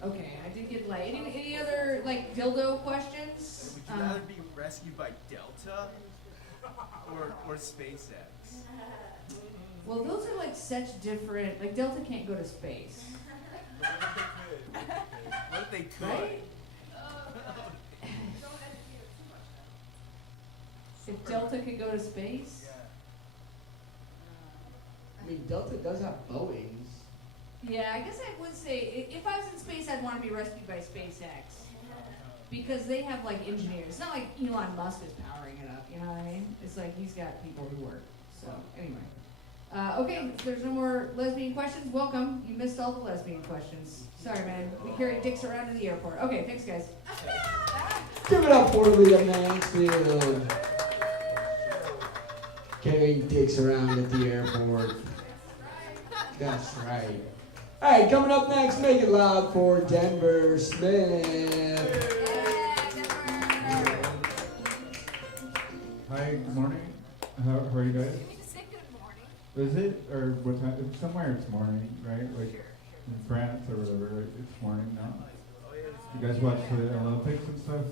Okay, I did get like any other like dildo questions? Would you rather be rescued by Delta or SpaceX? Well, those are like such different. Like Delta can't go to space, What if they could? right? Don't educate it too much. If Delta could go to space. I mean, Delta does have Boeings. Yeah, I guess I would say if I was in space, I'd want to be rescued by SpaceX because they have like engineers. It's not like Elon Musk is powering it up. You know what I mean? It's like he's got people who work. So anyway, okay. If there's no more lesbian questions, welcome. You missed all the lesbian questions. Sorry, man. We carry dicks around to the airport. Okay, thanks, guys. Give it up for Leah Mansfield. Carrying dicks around at the airport. That's right. All right, coming up next, make it loud for Denver Smith. Hi, good morning. How are you guys? You need to say good morning. Is it, or what time? Somewhere it's morning, right? Like in France or whatever, it's morning now. You guys watch the Olympics and stuff?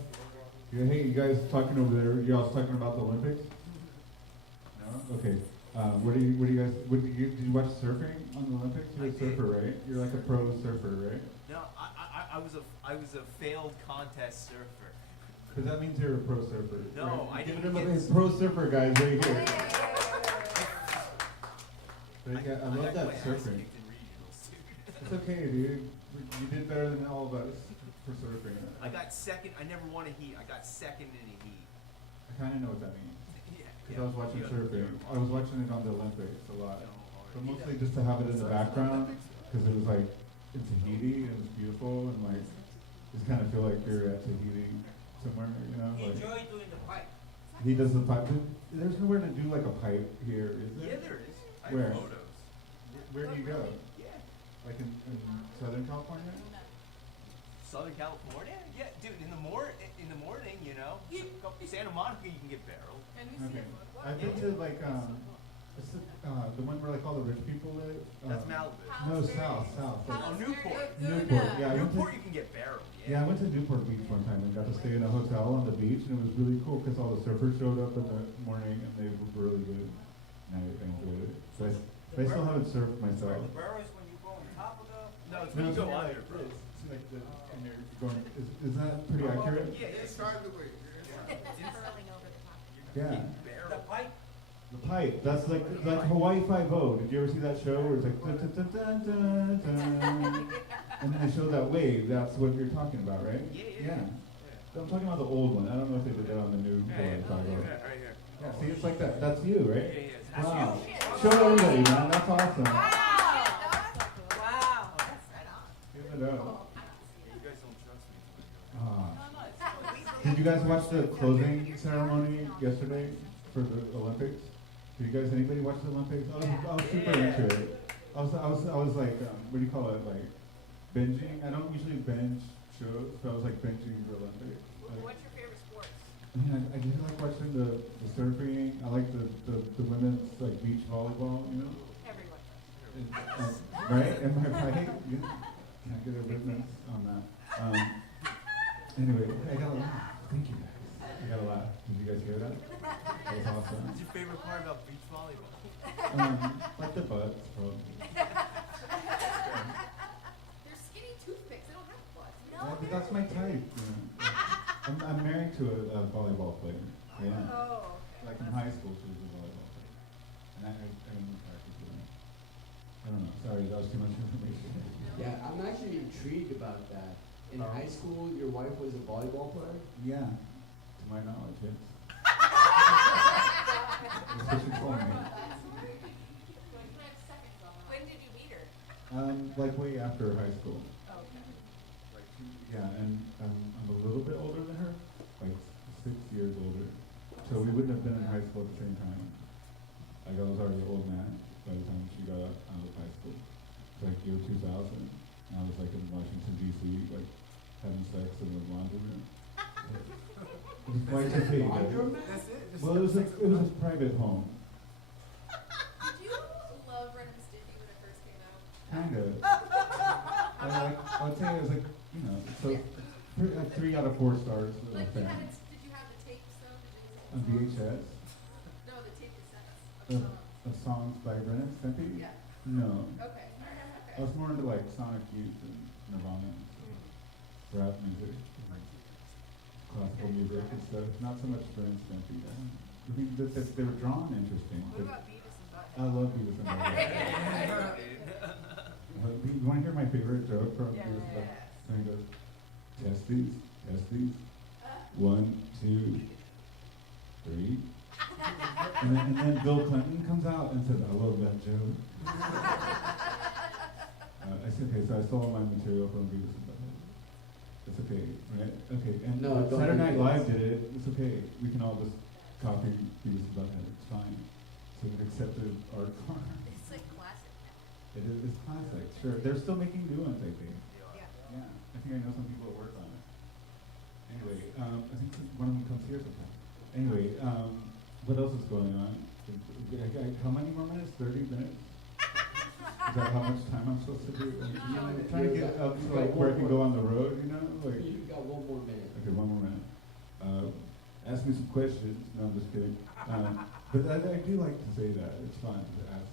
Hey, you guys talking over there, you all talking about the Olympics? No? Okay. What do you guys, did you watch surfing on the Olympics? You're a surfer, right? You're like a pro surfer, right? No, I was a failed contest surfer. Because that means you're a pro surfer. No, right? I didn't Give it up get- his pro surfer guys right here. I love got that my ass surfing. kicked in regionals, too. It's okay, dude. You did better than all of us for surfing. I got second. I never won a heat. I got second in a heat. I kind of know what that means. Yeah. because I was watching surfing. I was watching it on the Olympics a lot, but mostly just to have it in the background because it was like in Tahiti and it was beautiful and like just kind of feel like you're at Tahiti somewhere, you know. He Like, enjoyed doing the pipe. he does the pipe. There's nowhere to do like a pipe here, is there? Yeah, there is. I Where? have photos. Where do you go? Yeah. Like in Southern California? Southern California? Yeah, dude. In the morning, you know, Santa Monica, you can get barreled. Can we see Okay. it? I've been to like the one where like all the rich people live. That's Malibu. No, south. Like, Oh, Newport. Newport. Yeah, I went Newport, to, you can get barreled. yeah, I went to Newport Beach one time and got to stay in a hotel on the beach, and it was really cool because all the surfers showed up in the morning and they were really good. And I enjoyed it. So I still haven't surfed myself. The barrel is when you go on top of the. No, it's when you go under, bro. It's like and you're going. Is that pretty accurate? Yeah, it's Curling over the top. Yeah. The pipe. The pipe. That's like Hawaii Five-O. Did you ever see that show where it's like dun, dun, dun, dun, dun, dun. And then they show that wave? That's what you're talking about, right? Yeah. I'm talking about the old one. I don't know if they did that on the new Hawaii Five-O. Right here. Yeah, see, it's like that. That's you, right? Yeah. Wow. Show everybody, man. That's awesome. Wow. That's right on. Give it up. You guys don't trust me. Ah. Did you guys watch the closing ceremony yesterday for the Olympics? Did you guys, anybody watch the Olympics? I was super into it. I was like, what do you call it? Like binging. I don't usually binge shows, but I was like binging the Olympics. Like, What's your favorite sport? I mean, I do like watching the surfing. I like the women's like beach volleyball. You know. Everyone. Right? Am I right? You can't get a witness on that. Anyway, I got a laugh. Thank you guys. I got a laugh. Did you guys hear that? That was awesome. What's your favorite part about beach volleyball? Like the butts, probably. They're skinny toothpicks. They don't have butts. Yeah, but that's my type. You know. I'm married to a volleyball player. Yeah. Oh. Like in high school, she was a volleyball player. And I'm practice with her. I don't know. Sorry, that was too much information. Yeah, I'm actually intrigued about that. In high school, your wife was a volleyball player? Yeah. To my knowledge, yes. That's what she told me. When did you meet her? Like way after high school. Okay. Yeah, and I'm a little bit older than her, like 6 years older. So we wouldn't have been in high school at the same time. Like I was already an old man by the time she got out of high school. It's like year 2000. And I was like in Washington D.C. like having sex in the laundry room. It was Y2K. That's it. Well, it was a private home. Did you love Ren and Stimpy when it first came out? Kind of. I would say it was like, you know, so like 3 out of 4 stars. For Like, the you fan. had it, did you have the tapes though? Did you On VHS No, the tape cassettes of, of songs. of songs by Ren and Stimpy? Yeah. No. Okay. I was more into like Sonic Youth and Nirvana, and stuff. Rap music, and classical music and stuff. Not so much Ren and Stimpy. I mean, they were drawn interesting. What But about Beavis and Butthead? I love Beavis and Butthead. You want to hear my favorite joke from Beavis and Butthead? And he goes, test these. 1, 2, 3. And then Bill Clinton comes out and says, I love that joke. I said, okay, so I stole all my material from Beavis and Butthead. It's okay, right? Okay, and No, don't Saturday do Night this. Live did it. It's okay. We can all just copy Beavis and Butthead. It's fine. So an accepted art form. It's like classic now. It is, it's classic, sure. They're still making new ones, I think. Yeah. Yeah, I think I know some people that work on it. Anyway, I think one of them comes here sometime. Anyway, what else is going on? How many more minutes? 30 minutes? Is that how much time I'm supposed to do? I'm trying to get up to like where I can go on the road, you know? Like, You've got one more minute. okay, one more minute. Ask me some questions. No, I'm just kidding. But I do like to say that. It's fun to ask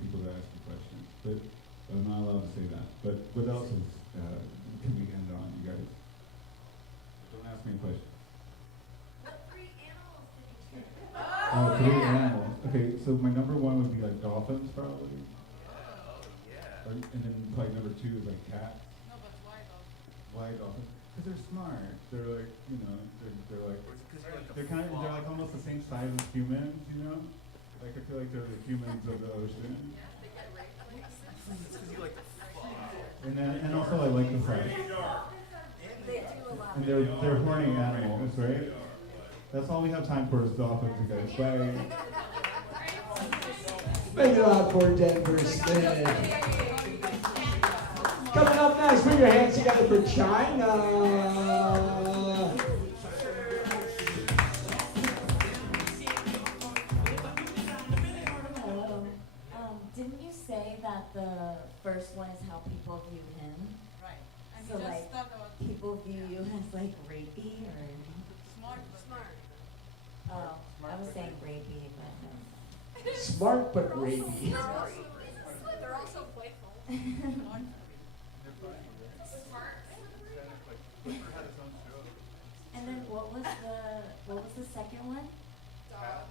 people to ask me questions. But I'm not allowed to say that. But what else is, can we end on, you guys? Don't ask me a question. What 3 animals did you choose? 3 animals. Okay, so my number 1 would be like dolphins, probably. Oh, yeah. And then probably number 2 is like cats. No, but why though? Why dolphins? Cause they're smart. They're like, you know, they're like, Or is it 'cause you're like a they're like almost the same size as humans, you know? Like I feel like they're the humans of the ocean. It's 'cause you like to fuck. And also I like the flesh. They do a lot. And they're horny animals, right? That's all we have time for is dolphins, you guys. Bye. Make it loud for Denver Smith. Coming up next, put your hands together for China. Hello. Didn't you say that the first one is how people view him? Right. And So we just like talked about people view you as like rapey or? smart. Oh, I was saying rapey, but Smart but rapey. They're also playful. And then what was the second one? Dog.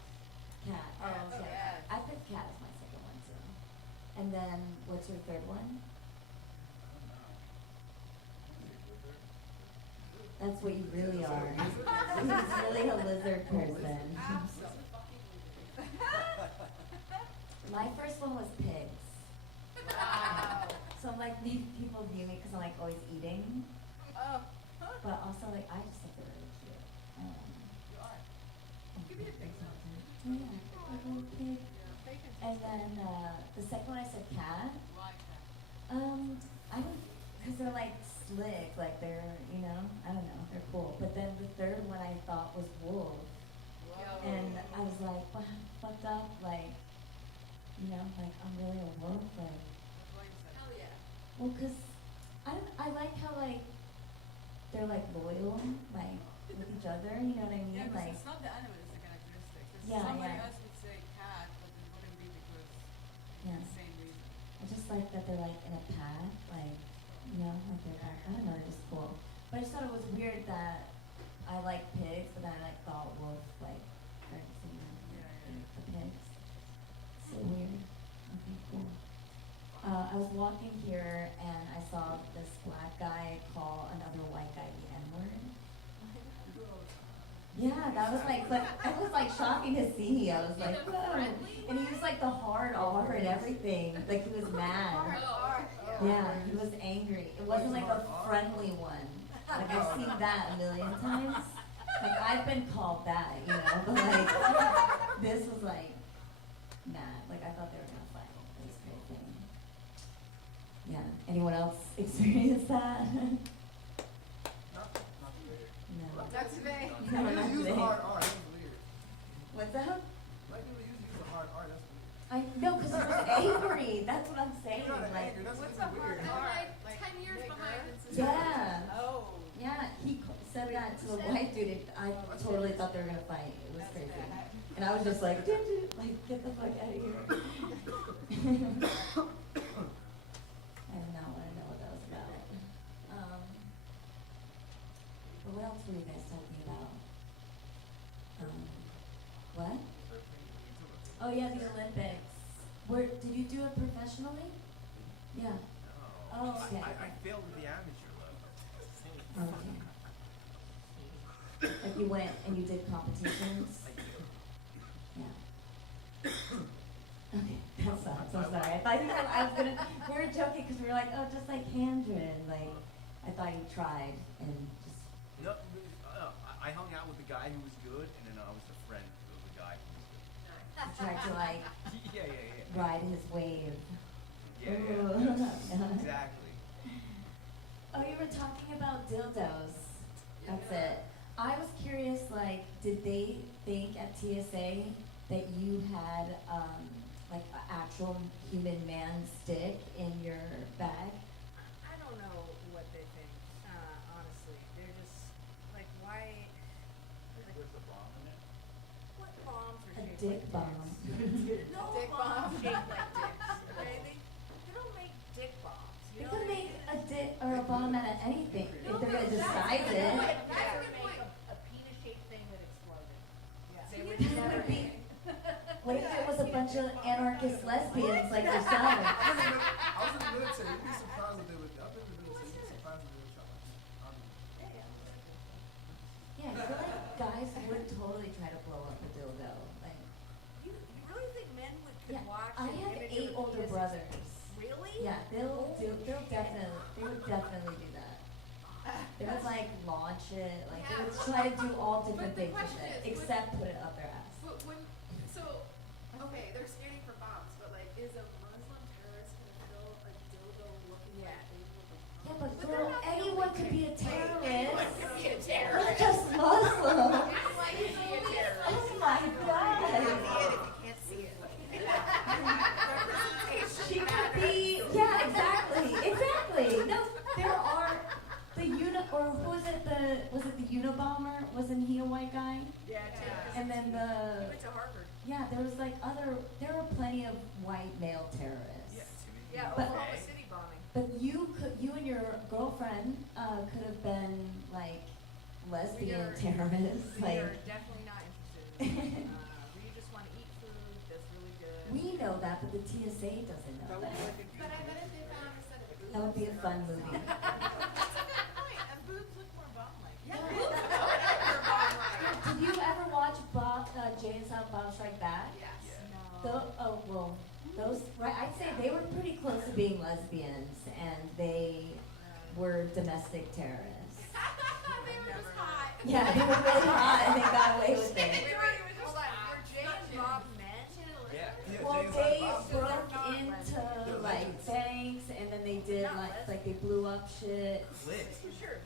Cat. Oh, okay. Cat. I picked cat as my second one too. And then what's your third one? That's what you really are. He's really a lizard person. My first one was pigs. Wow. So I'm like, these people view me because I'm like always eating, Oh. but also like I just think they're really cute. Give me a big Yeah, a little pig. And then the second one I said cat. I don't, cause they're like slick, like they're, you know, I don't know, they're cool. But then the third one I thought was wolf, and I was like, what, fucked up, like, you know, like I'm really a wolf, like. Hell yeah. Well, cause I like how like they're like loyal, like with each other. You know what I mean? Yeah, because Like it's not the animal, it's the characteristic. 'Cause Yeah, somebody yeah. else would say cat, but it wouldn't be because Yeah. the same reason. I just like that they're like in a pack, like you know, like they're like, I don't know, they're just cool. But I just thought it was weird that I like pigs, but then I like thought wolf, like started singing the pigs. So weird. Okay, cool. I was walking here and I saw this black guy call another white guy the N-word. Yeah, that was like, but it was like shocking to see. I was like, whoa. And he used like the hard R and everything. Like he was mad. Yeah, he was angry. It wasn't like a friendly one. Like I've seen that a million times. Like I've been called that, you know, but like this was like mad. Like I thought they were gonna fight. It was crazy. Yeah. Anyone else experience that? No. Not today. No, not Use the today. hard R, that's weird. What's that? Like people use the hard R, that's weird. I no, because it was angry. That's what I'm saying. You're not Like, angry, that's What's really a hard weird. R? Like 10 years behind. It's yeah, Oh. yeah. He said that to a white dude. And I totally thought they were gonna fight. It was crazy. And I was just like, like get the fuck out of here. I did not want to know what that was about. But what else were you guys talking about? What? Oh yeah, the Olympics. Did you do it professionally? Yeah. Oh, okay. I failed at the amateur level. Okay. Like you went and you did competitions? I did. Yeah. Okay, that sucks. I'm sorry. I thought I was gonna. We were joking because we were like, oh, just like Handren. Like, I thought you tried and just. No, I hung out with the guy who was good, and then I was the friend of the guy who was good. Tried to like Yeah. ride his wave. Yeah, Ooh. yes, exactly. Oh, you were talking about dildos. That's it. I was curious, like, did they think at TSA that you had, like, an actual human man stick in your bag? I don't know what they think, honestly. They're just, like, why? Like, what bombs are A shaped dick like bomb. dicks? No Dick bombs bomb. shaped like dicks, okay? They don't make dick bombs, They you know could what I make mean? a dick or a bomb out of anything if they're gonna disguise They it. would That's a never good make point. a penis-shaped thing that exploded. They It would would never be. make. What if it was a bunch of anarchist lesbians like yourself? I was in the military, you'd be surprised what they would, I've been in the military, you'd be surprised what they would try. guys would totally try to blow up a dildo. Like, You really think men could yeah, watch I an have image 8 of a older penis? brothers. Really? Yeah, they would definitely do that. They would like launch it, like they would try to do all different But the things with question it, is, except put it up their ass. But okay, they're scanning for bombs, but like, is a Muslim terrorist gonna fill a dildo looking like they will be? Yeah, but But girl, they're not the anyone only could be a Anyone terrorist. could be a Not terrorist. just Muslim. Like, you can be a terrorist. Oh my god. Can't see it. She could be, yeah, exactly. No, there are or who was it, was it the Unabomber? Wasn't he a white guy? Yeah, And then He went to Harvard. yeah, there was like there were plenty of white male terrorists. Yeah, But- Oklahoma City bombing. But you and your girlfriend could have been like lesbian terrorists. We Like, are definitely not interested. We just want to eat food that's really good. we know that, but the TSA doesn't know that. But I bet if they found a set of boobs. That would be a fun movie. And boobs look more bomb-like. Did you ever watch Jay and Silent Bob Strike Back? Yes. Those, right, I'd say they were pretty close to being lesbians, and they were domestic terrorists. They were just hot. Yeah, they were really hot, and they got away with it. Hold on. Were Jay and Bob men? Well, they broke into like banks, and then they did like they blew up shit. Sure.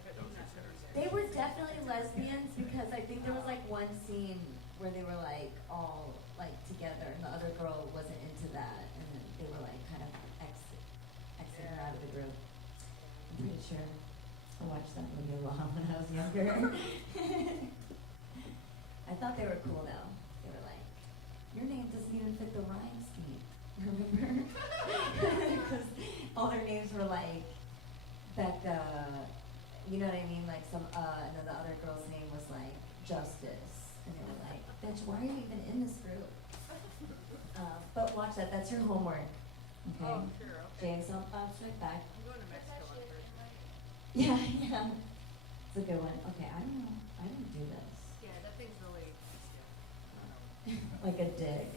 They were definitely lesbians because I think there was like one scene where they were like all like together, and the other girl wasn't into that, and then they were like kind of exiting her out of the group. I'm pretty sure I watched that movie a lot when I was younger. I thought they were cool though. They were like, your name doesn't even fit the rhyme scheme, remember? Because all their names were like Becca, you know what I mean? Like and then the other girl's name was like Justice, and they were like, bitch, why are you even in this group? But watch that. That's your homework. Okay. Oh, sure. Okay. Jay and Silent Bob Strike Back. I'm going to Mexico on Thursday. Yeah. It's a good one. Okay, I don't know. I didn't do this. Yeah, that thing's really. Like a dick.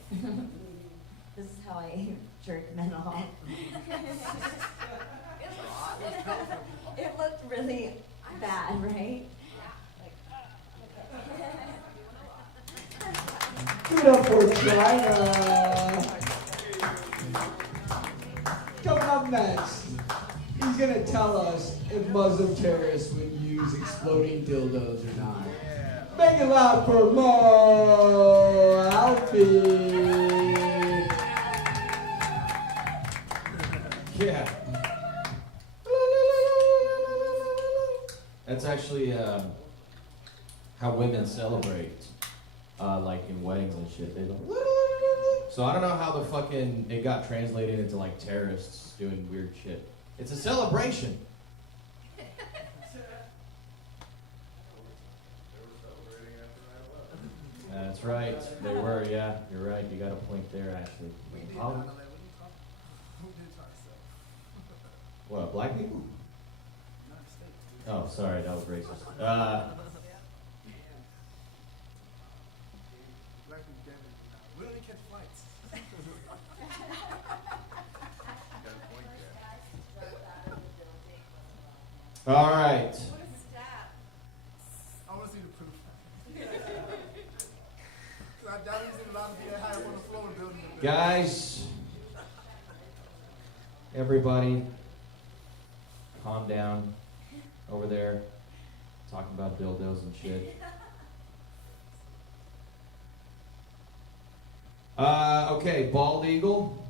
This is how I jerk men off. It looked really bad, right? Give it up for China. Coming up next, he's gonna tell us if Muslim terrorists would use exploding dildos or not. Make it loud for Mo Alfie. Yeah. That's actually how women celebrate, like in weddings and shit. They go. So I don't know how the fucking it got translated into like terrorists doing weird shit. It's a celebration. That's right. They were. Yeah, you're right. You got a point there, actually. What? Black people? Oh, sorry, that was racist. We only catch flights. All right. What is that? I want to see the proof. I doubt he's even allowed to be that high up on the floor building. Guys, everybody, calm down over there, talking about dildos and shit. Okay, bald eagle,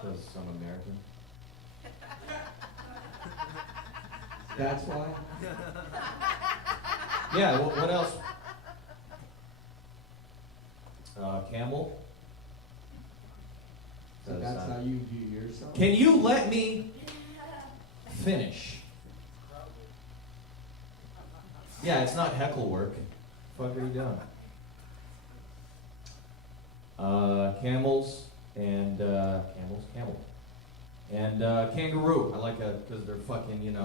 because I'm American. That's why. Yeah, what else? Camel. So that's how you view yourself. Can you let me finish? Yeah, it's not heckle work. What the fuck are you doing? Camels and camel. And kangaroo. I like it because they're fucking,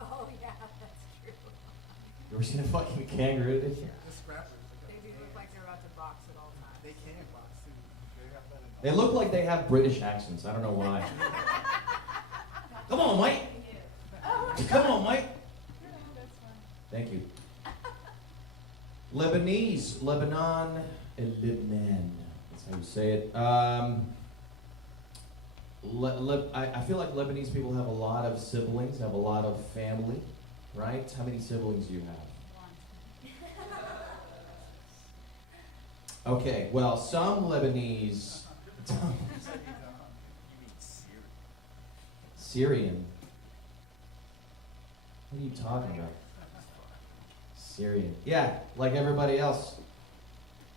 Oh, yeah, that's true. You ever seen a fucking kangaroo? The scrappers. They do look like they're about to box at all times. They can box too. They got that in They look like they have British accents. I don't know why. Come on, Mike. Come on, Mike. Thank you. Lebanese, Lebanon, and Lebanon. That's how you say it. I feel like Lebanese people have a lot of siblings, have a lot of family, right? How many siblings do you have? Okay, well, some Lebanese. Syrian. What are you talking about? Syrian. Yeah, like everybody else.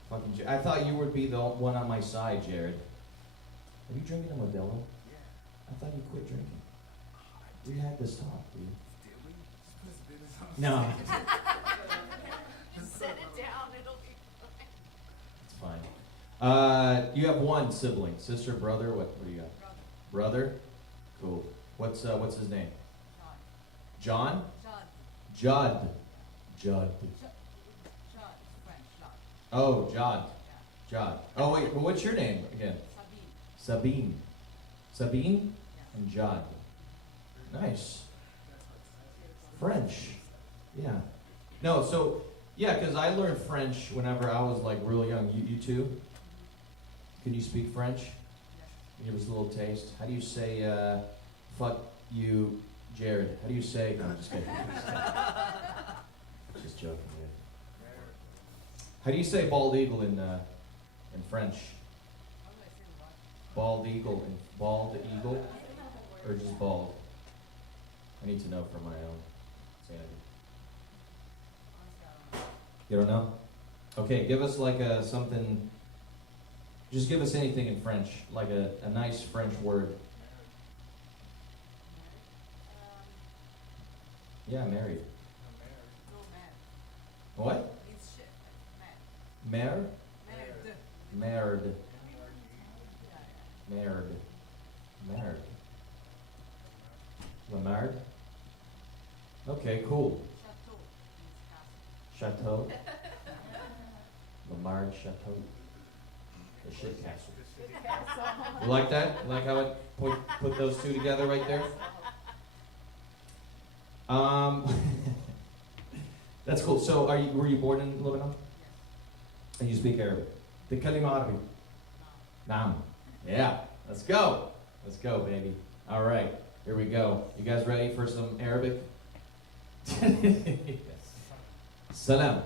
Fucking. I thought you would be the one on my side, Jared. Are you drinking a Modelo? Yeah. I thought you quit drinking. We had this talk, dude. Did we? Just put his business on the No. Just set it down, it'll be fine. It's fine. You have one sibling, sister, brother. What do you got? Brother. Cool. What's his name? John. Judd. Judd. Oh, Judd. Judd. Oh wait, well, what's your name again? Sabine. Sabine and Judd. Nice. French. Yeah. No, so yeah, because I learned French whenever I was like real young. You too? Can you speak French? Give us a little taste. How do you say fuck you, Jared? How do you say? No, I'm just kidding. Just joking, man. How do you say bald eagle in French? Bald eagle or just bald? I need to know for my own sanity. You don't know? Okay, give us like something. Just give us anything in French, like a nice French word. Yeah, married. What? Merde? Merde. Merde. Merde. Lamard? Okay, cool. Chateau. Lamard Chateau. The shit castle. You like that? You like how I put those two together right there? That's cool. So, were you born in Lebanon? And you speak Arabic? The kalima Arabi. Naam. Yeah. Let's go. Let's go, baby. All right. Here we go. You guys ready for some Arabic? Salam.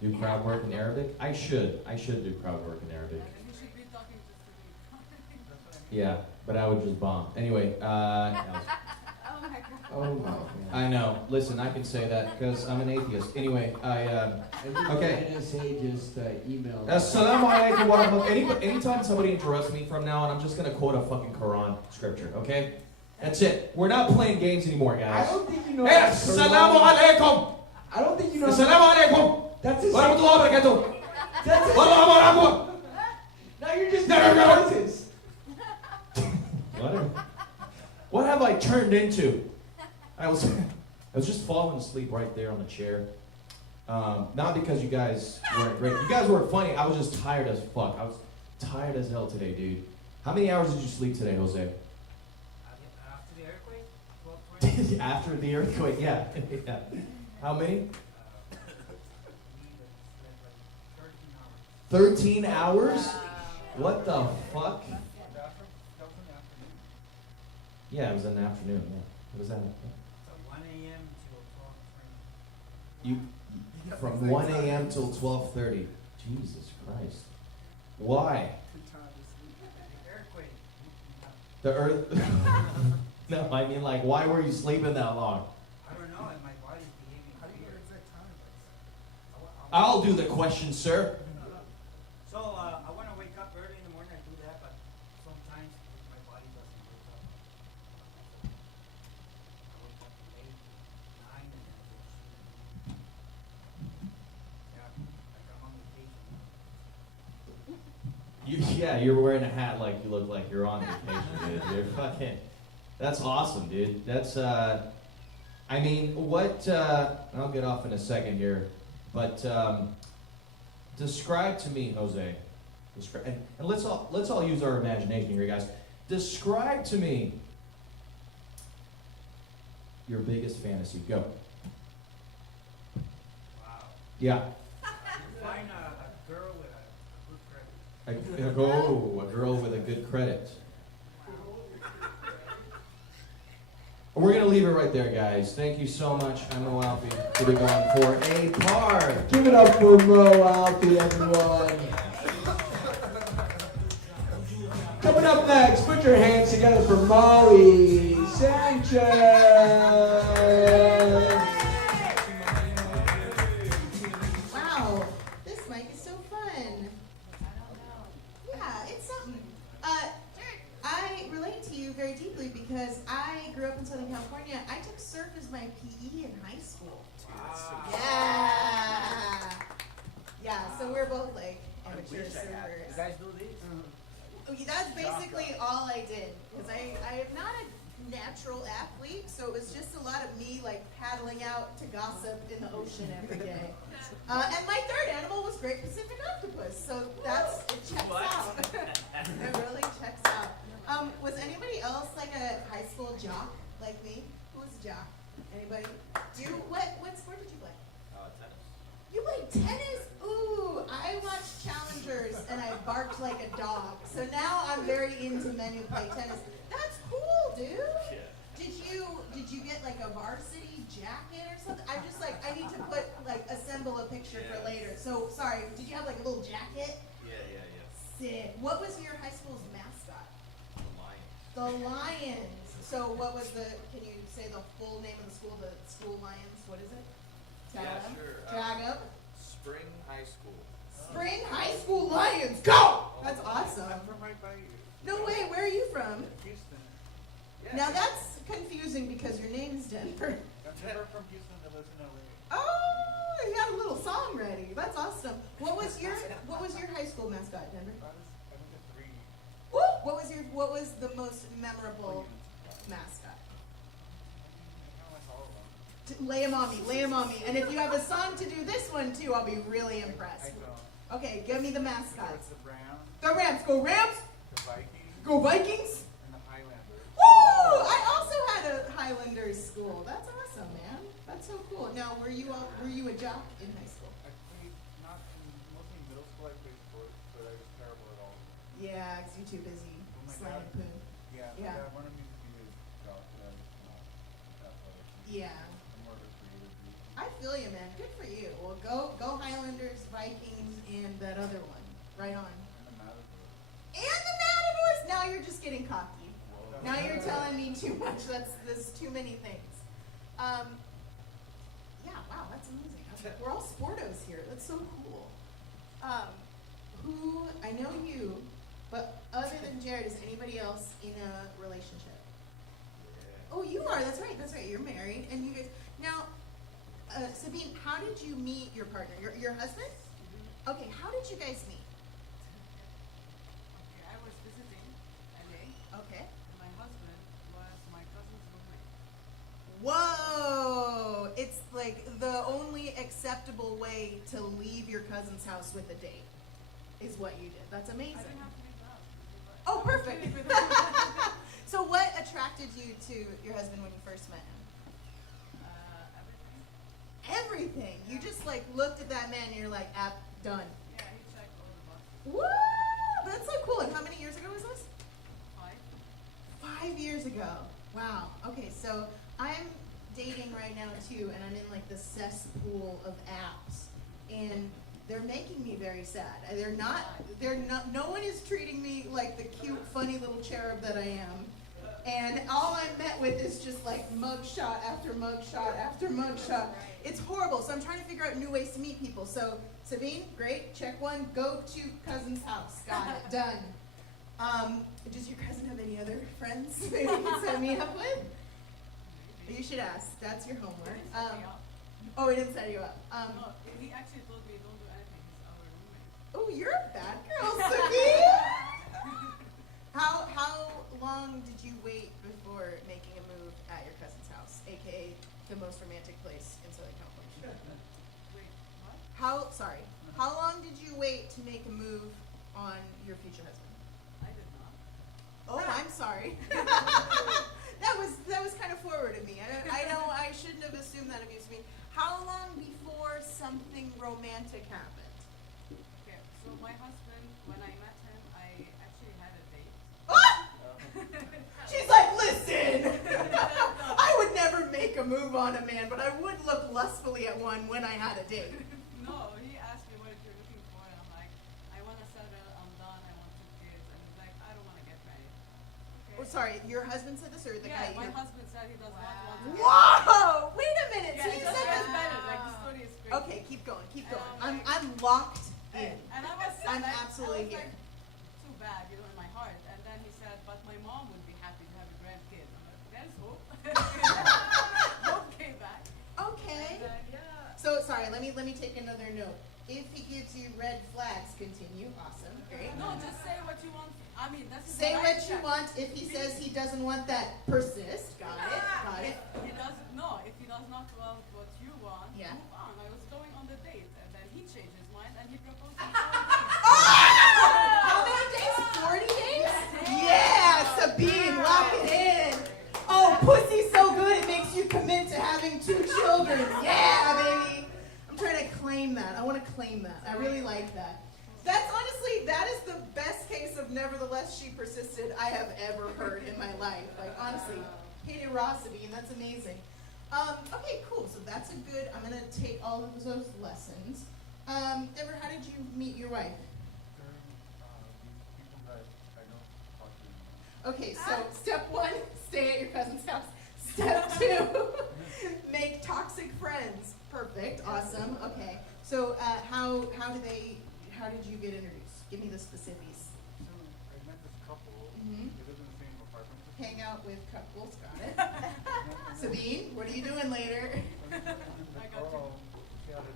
Do crowd work in Arabic? I should do crowd work in Arabic. Yeah, but I would just bomb. Anyway, Oh my God. I know. Listen, I can say that because I'm an atheist. Anyway, okay. NSA just emailed. Assalamu alaikum wa rahmatullahi. Anytime somebody interrupts me from now on, I'm just gonna quote a fucking Quran scripture. Okay? That's it. We're not playing games anymore, guys. I don't think you know. Hey, assalamu alaikum. I don't think you know. Assalamu alaikum. That's his. Wa rahmatullahi wa barakatuh. That's his. Now you're just doing noises. What have I turned into? I was just falling asleep right there on the chair. Not because you guys weren't great. You guys were funny. I was just tired as fuck. I was tired as hell today, dude. How many hours did you sleep today, Jose? After the earthquake? After the earthquake, yeah. Yeah. How many? 13 hours? What the fuck? Yeah, it was in the afternoon, yeah. What was that? 1 a.m. You from 1 a.m. till 12:30. Jesus Christ. Why? The earth. No, I mean like, why were you sleeping that long? I don't know, and my body's behaving weird. I'll do the question, sir. So, I want to wake up early in the morning, I do that, but sometimes my body doesn't wake up. I wake up late, 9, and then I go to sleep. Yeah, like I'm on vacation. Yeah, you're wearing a hat like you look like you're on vacation, dude. You're fucking. That's awesome, dude. That's I mean, what? I'll get off in a second here, but describe to me, Jose. And let's all use our imagination here, guys. Describe to me your biggest fantasy. Go. Wow. Yeah. Find a girl with a good credit. A girl with a good credit. We're going to leave it right there, guys. Thank you so much. I'm Mo Alfie. We'll be going for a par. Give it up for Mo Alfie, everyone. Coming up next, put your hands together for Molly Sanchez. Wow, this mic is so fun. Yeah, it's something. I relate to you very deeply because I grew up in Southern California. I took surf as my PE in high school. Yeah. Yeah, so we're both like amateur surfers. You guys do this? That's basically all I did because I am not a natural athlete, so it was just a lot of me like paddling out to gossip in the ocean every day. And my third animal was Great Pacific Octopus, so it checks out. It really checks out. Was anybody else like a high school jock like me? Who was a jock? Anybody? What sport did you play? Tennis. You played tennis? Ooh, I watched Challengers and I barked like a dog. So now I'm very into men who play tennis. That's cool, dude. Yeah. Did you get like a varsity jacket or something? I'm just like, I need to assemble a picture for later. So sorry, did you have like a little jacket? Yeah. Sick. What was your high school's mascot? The Lions. The Lions. So what was can you say the full name of the school, the school Lions? What is it? Yeah, sure. Drag 'em. Spring High School. Spring High School Lions, go! That's awesome. I'm from right by you. No way, where are you from? Houston. Now that's confusing because your name's Denver. I'm never from Houston that lives in LA. Oh, you got a little song ready. That's awesome. What was your high school mascot, Denver? I went to 3. Woo! What was the most memorable mascot? Lay 'em on me. And if you have a song to do this one too, I'll be really impressed. Okay, give me the mascots. The Browns, The Rams, go Rams! the Vikings, Go Vikings! and the Highlanders. Woo! I also had a Highlanders school. That's awesome, man. That's so cool. Now, were you a jock in high school? I played mostly in middle school. I played sports, but I was terrible at all. Yeah, 'cause you're too busy Oh my slaying God. poo. Yeah, Yeah. I wanted me to be a jock, but I was not athletic. Yeah. I'm more of a creative dude. I feel you, man. Good for you. Well, go Highlanders, Vikings, and that other one. Right on. And the Matadors. And the Matadors! Now you're just getting cocky. Now you're telling me too much. There's too many things. Yeah, wow, that's amazing. We're all sportos here. That's so cool. I know you, but other than Jared, is anybody else in a relationship? Oh, you are. That's right. You're married, and you guys. Now, Sabine, how did you meet your partner? Your husband? Okay, how did you guys meet? Okay, I was visiting LA. Okay. My husband was my cousin's roommate. Whoa! It's like the only acceptable way to leave your cousin's house with a date is what you did. That's amazing. I didn't have to leave the house. Oh, perfect. So what attracted you to your husband when you first met him? Everything. Everything. You just like looked at that man and you're like, done. Yeah, he checked all the boxes. Woo! That's so cool. And how many years ago was this? 5. 5 years ago. Wow. Okay, so I'm dating right now too, and I'm in like the cesspool of apps, and they're making me very sad. They're not. No one is treating me like the cute, funny little cherub that I am. And all I'm met with is just like mugshot after mugshot after mugshot. It's horrible. So I'm trying to figure out new ways to meet people. So Sabine, great. Check one. Go to cousin's house. Got it. Done. Does your cousin have any other friends that you can set me up with? You should ask. That's your homework. Oh, he didn't set you up. No, he actually told me don't do anything. He's our roommate. Oh, you're a bad girl, Sabine. How long did you wait before making a move at your cousin's house, aka the most your future husband? I did not. Oh, I'm sorry. that was kind of forward of me. I know I shouldn't have assumed that of you. How long before something romantic happened? Okay, so my husband, when I met him, I actually had a date. She's like, listen, I would never make a move on a man, but I would look lustfully at one when I had a date. No, he asked me what you're looking for, and I'm like, I want to settle, I'm done, I want 2 kids, and he's like, I don't want to get married. Oh, sorry, your husband said this, or the guy? Yeah, my husband said he does not want to get Whoa! Wait a minute. Yeah, So you it just said gets that. better, like the story is crazy. Okay, keep going. And I'm locked in. And I was sad, I'm like, absolutely I was here. like, too bad, in my heart. And then he said, but my mom would be happy to have a grandkid. I'm like, there's hope. Hope came back. Okay. And then, yeah. So sorry, let me take another note. If he gives you red flags, continue. Awesome. Great. No, just say what you want. I mean, that's Say what you want. If he says he doesn't want that, persist. Got it. He doesn't. No, if he does not want what you want, Yeah. move on. I was going on the date, and then he changed his mind, and he proposed to me. How many days? 40 days? Yeah, Sabine, lock it in. Oh, pussy's so good it makes you commit to having 2 children. Yeah, baby. I'm trying to claim that. I want to claim that. I really like that. That is the best case of nevertheless she persisted I have ever heard in my life. Like, honestly, haterosity, and that's amazing. Okay, cool. So that's a good, I'm going to take all of those lessons. Ever, how did you meet your wife? People that I don't talk to anymore. Okay, so step 1, stay at your cousin's house. Step 2, make toxic friends. Perfect, awesome, okay. So how did you get introduced? Give me the specifics. So I met this couple. Mhm. They live in the same apartment. Hang out with couples, got it. Sabine, what are you doing later? The girl, she had a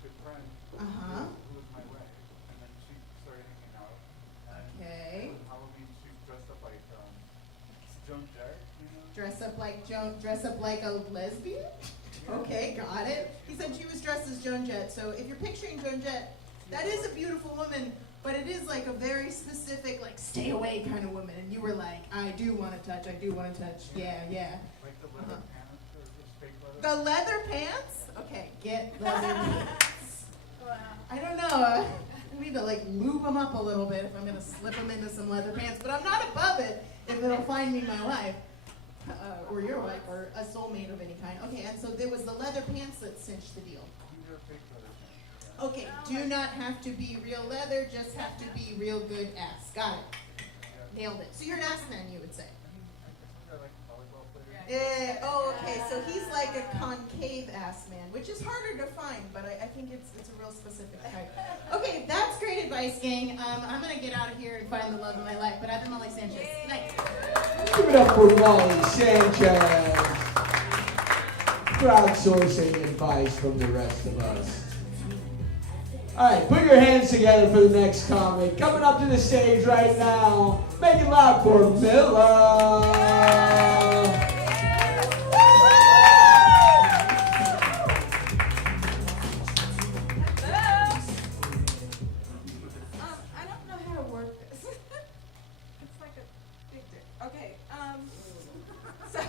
good friend Uh-huh. who was my way, and then she started hanging out. And Okay. on Halloween, she dressed up like Joan Jett, you know? Dress up like a lesbian? Okay, got it. He said she was dressed as Joan Jett. So if you're picturing Joan Jett, that is a beautiful woman, but it is like a very specific, like, stay away kind of woman. And you were like, I do want to touch, yeah. Like the leather pants, or just fake leather. The leather pants? Okay, get leather pants. I don't know. We need to like lube them up a little bit if I'm going to slip them into some leather pants. But I'm not above it if it'll find me my wife. Or your wife, or a soulmate of any kind. Okay, and so there was the leather pants that cinched the deal. These are fake leather pants. Yeah. Okay, do not have to be real leather, just have to be real good ass. Got it. Nailed it. So you're an ass man, you would say. I like volleyball players. Okay, so he's like a concave ass man, which is harder to find, but I think it's a real specific type. Okay, that's great advice, gang. I'm gonna get out of here and find the love of my life, but I've been Molly Sanchez. Good night. Give it up for Molly Sanchez. Crowdsourcing advice from the rest of us. All right, put your hands together for the next comic. Coming up to the stage right now, make it loud for Milla. I don't know how to work this. It's like a big dick. Okay, so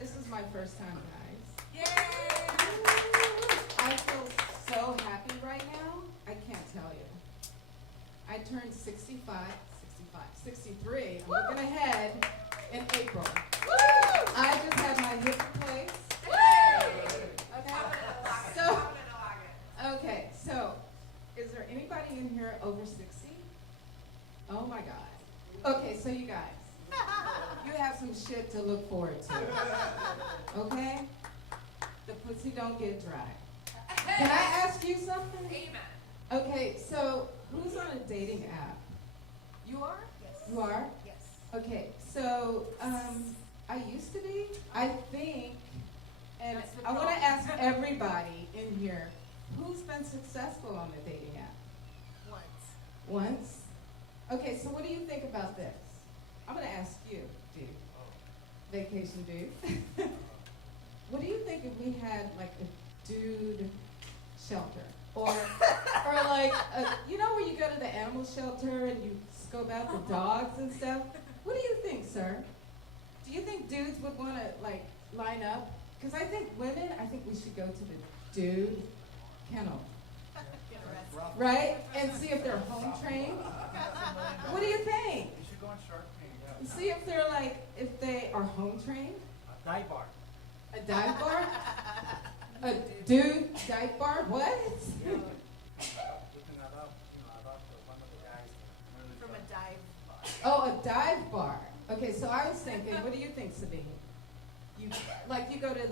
this is my first time, guys. Yay! I feel so happy right now. I can't tell you. I turned 63. I'm looking ahead in April. I just had my hip replaced. Okay, so is there anybody in here over 60? Oh my God. Okay, so you guys, you have some shit to look forward to. Okay? The pussy don't get dry. Can I ask you something? Amen. Okay, so who's on a dating app? You are? Yes. You are? Yes. Okay, so I used to be, I think, and That's the I want to problem. ask everybody in here, who's been successful on the dating app? Once? Okay, so what do you think about this? I'm going to ask you, dude. Vacation dude. What do you think if we had like a dude shelter? Or like, you know where you go to the animal shelter and you scope out the dogs and stuff? What do you think, sir? Do you think dudes would want to, like, line up? Because I think women, I think we should go to the dude kennel. Right? And see if they're home trained. What do you think? You should go on Shark Tank. Yeah. See if they're like, if they are home trained? Dive bar. A dive bar? A dude dive bar? What? Looking that up, about one of the guys. From a dive. Oh, a dive bar. Okay, so I was thinking, what do you think, Sabine? You go to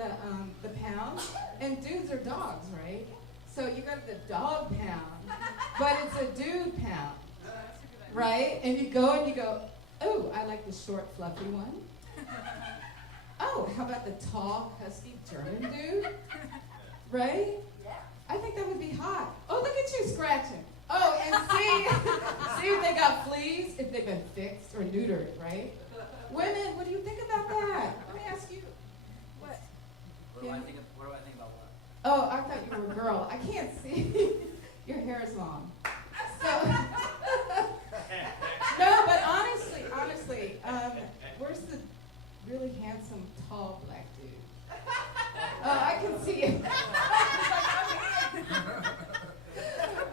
the pound, and dudes are dogs, right? So you go to the dog pound, but it's a dude pound, right? And you go, oh, I like the short, fluffy one. Oh, how about the tall, husky German dude? Right? I think that would be hot. Oh, look at you scratching. Oh, and see if they got fleas, if they've been fixed or neutered, right? Women, what do you think about that? Let me ask you. What? What do I think about what? Oh, I thought you were a girl. I can't see. Your hair is long. So, no, but honestly, where's the really handsome, tall black dude? Oh, I can see it.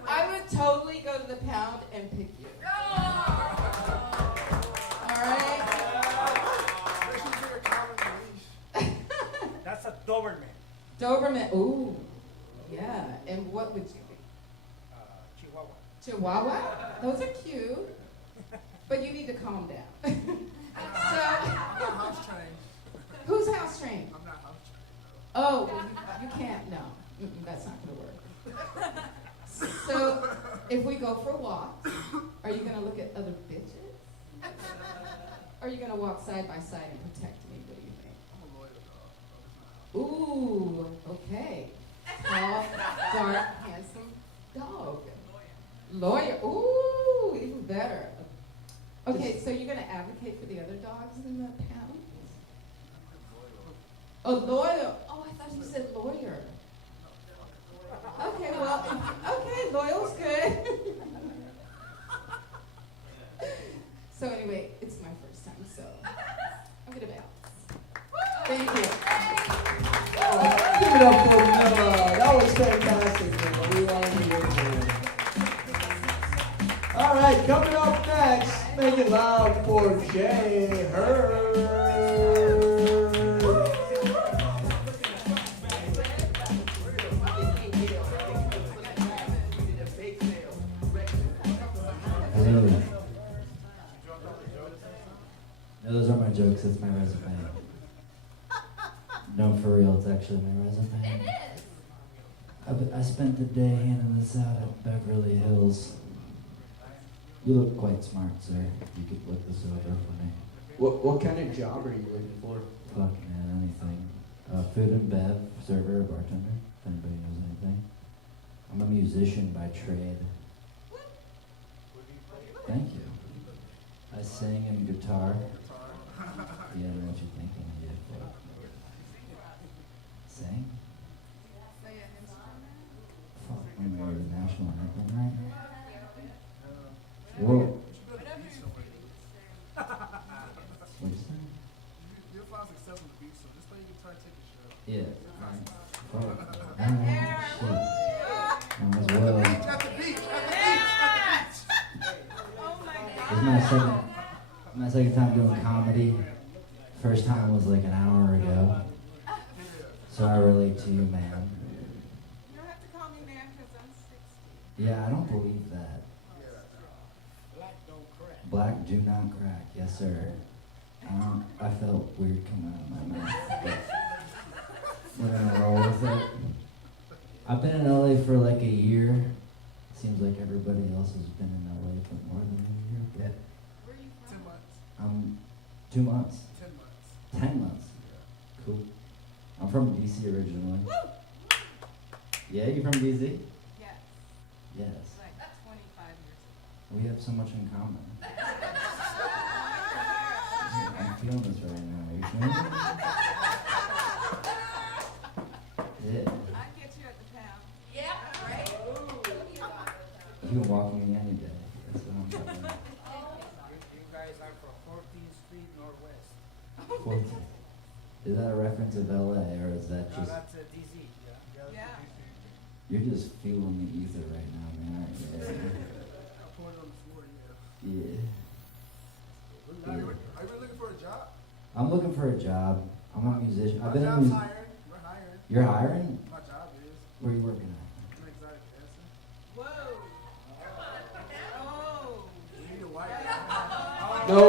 I would totally go to the pound and pick you. All right? That's a Doberman. Doberman. Ooh, yeah. And what would you be? Chihuahua. Chihuahua? Those are cute. But you need to calm down. I'm not house trained. Who's house trained? I'm not house trained. Oh, well, you can't. No, that's not going to work. So, if we go for walks, are you going to look at other bitches? Or are you going to walk side by side and protect me? What do you think? I'm a loyal dog. Ooh, okay. Tall, dark, handsome dog. Lawyer. Ooh, even better. Okay, so you're going to advocate for the other dogs in the pound? Oh, lawyer. Oh, I thought you said lawyer. Okay, well, okay, loyal's good. So anyway, it's my first time, so I'm gonna bounce. Thank you. Oh, give it up for Noah. That was fantastic, Noah. We wanted to hear from you. All right, coming up next, make it loud for Jay Hurd. Hello. No, those aren't my jokes, it's my resume. No, for real, it's actually my resume. It is. I spent the day handing this out at Beverly Hills. You look quite smart, sir. You could look this over for me. What kind of job are you looking for? Fuck, man, anything. Food and bev, server, or bartender, if anybody knows anything. I'm a musician by trade. Thank you. I sing and guitar. Yeah, I know what you're thinking. Yeah, but sing? Fuck, I'm going to the national anthem right now. Whoa. What'd you say? You'll find success on the beach, so just play your guitar, take a show. Yeah. Fuck. Shit. Might as well. At the beach, at the beach. Oh my god. This is my second time doing comedy. First time was like an hour ago. So I relate to you, man. You don't have to call me man because I'm 60. Yeah, I don't believe that. Black don't crack. Black do not crack, yes sir. I felt weird coming out of my mouth, but we're gonna roll with it. I've been in LA for like a year. Seems like everybody else has been in LA for more than a year, but Where are you from? 10 months. I'm 2 months. 10 months. 10 months. Cool. I'm from DC originally. Yeah, you from DC? Yes, Yes. like 25 years ago. We have so much in common. I'm feeling this right now. Are you feeling it? Yeah. I'd get you at the pound. Yeah, right? can walk me any day. That's what I'm talking about. You guys are from 14th Street Northwest. 14. Is that a reference of LA or is that No, just that's DC. Yeah. you're just feeling the ether right now, man, aren't you? I'll pour it on the floor, yeah. Yeah. Are you looking for a job? I'm looking for a job. I'm a musician. My I've been a job's musician. hiring. We're hiring. You're hiring? My job is. Where are you working at? I'm an exotic dancer. Whoa. Oh. You need a wife. No,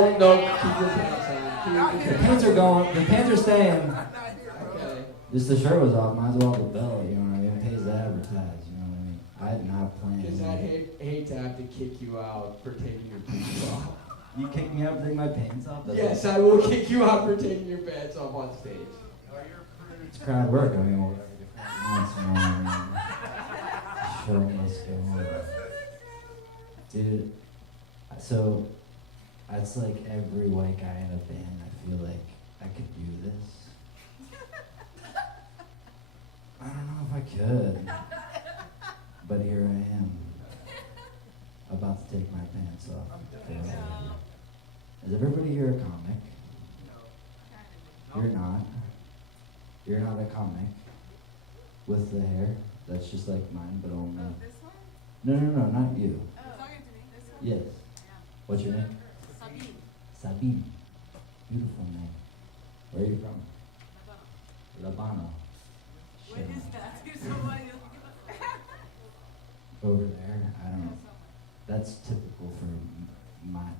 keep your pants on. Keep The your pants are going. The pants are staying. I'm not here, bro. Okay. Just the shirt was off. Might as well have the belly. You know what I mean? It pays to advertise. You know what I mean? I had not planned. Because I'd hate to have to kick you out for taking your pants off. You kick me out for taking my pants off? That's Yes, I will kick you out for taking your pants off on stage. It's crowd work. I mean, whatever the crowd wants, you know what I mean? Show must go on. Dude, so it's like every white guy in a band. I feel like I could do this. I don't know if I could, but here I am, about to take my pants off. Is everybody here a comic? You're not. You're not a comic with the hair. That's just like mine, but only. Oh, this one? No, not you. Oh. Talking to me. This one? Yes. What's your name? Sabine. Sabine. Beautiful name. Where are you from? Labano. What is that? You're somebody else. Over there. I don't know. That's typical for me. I'm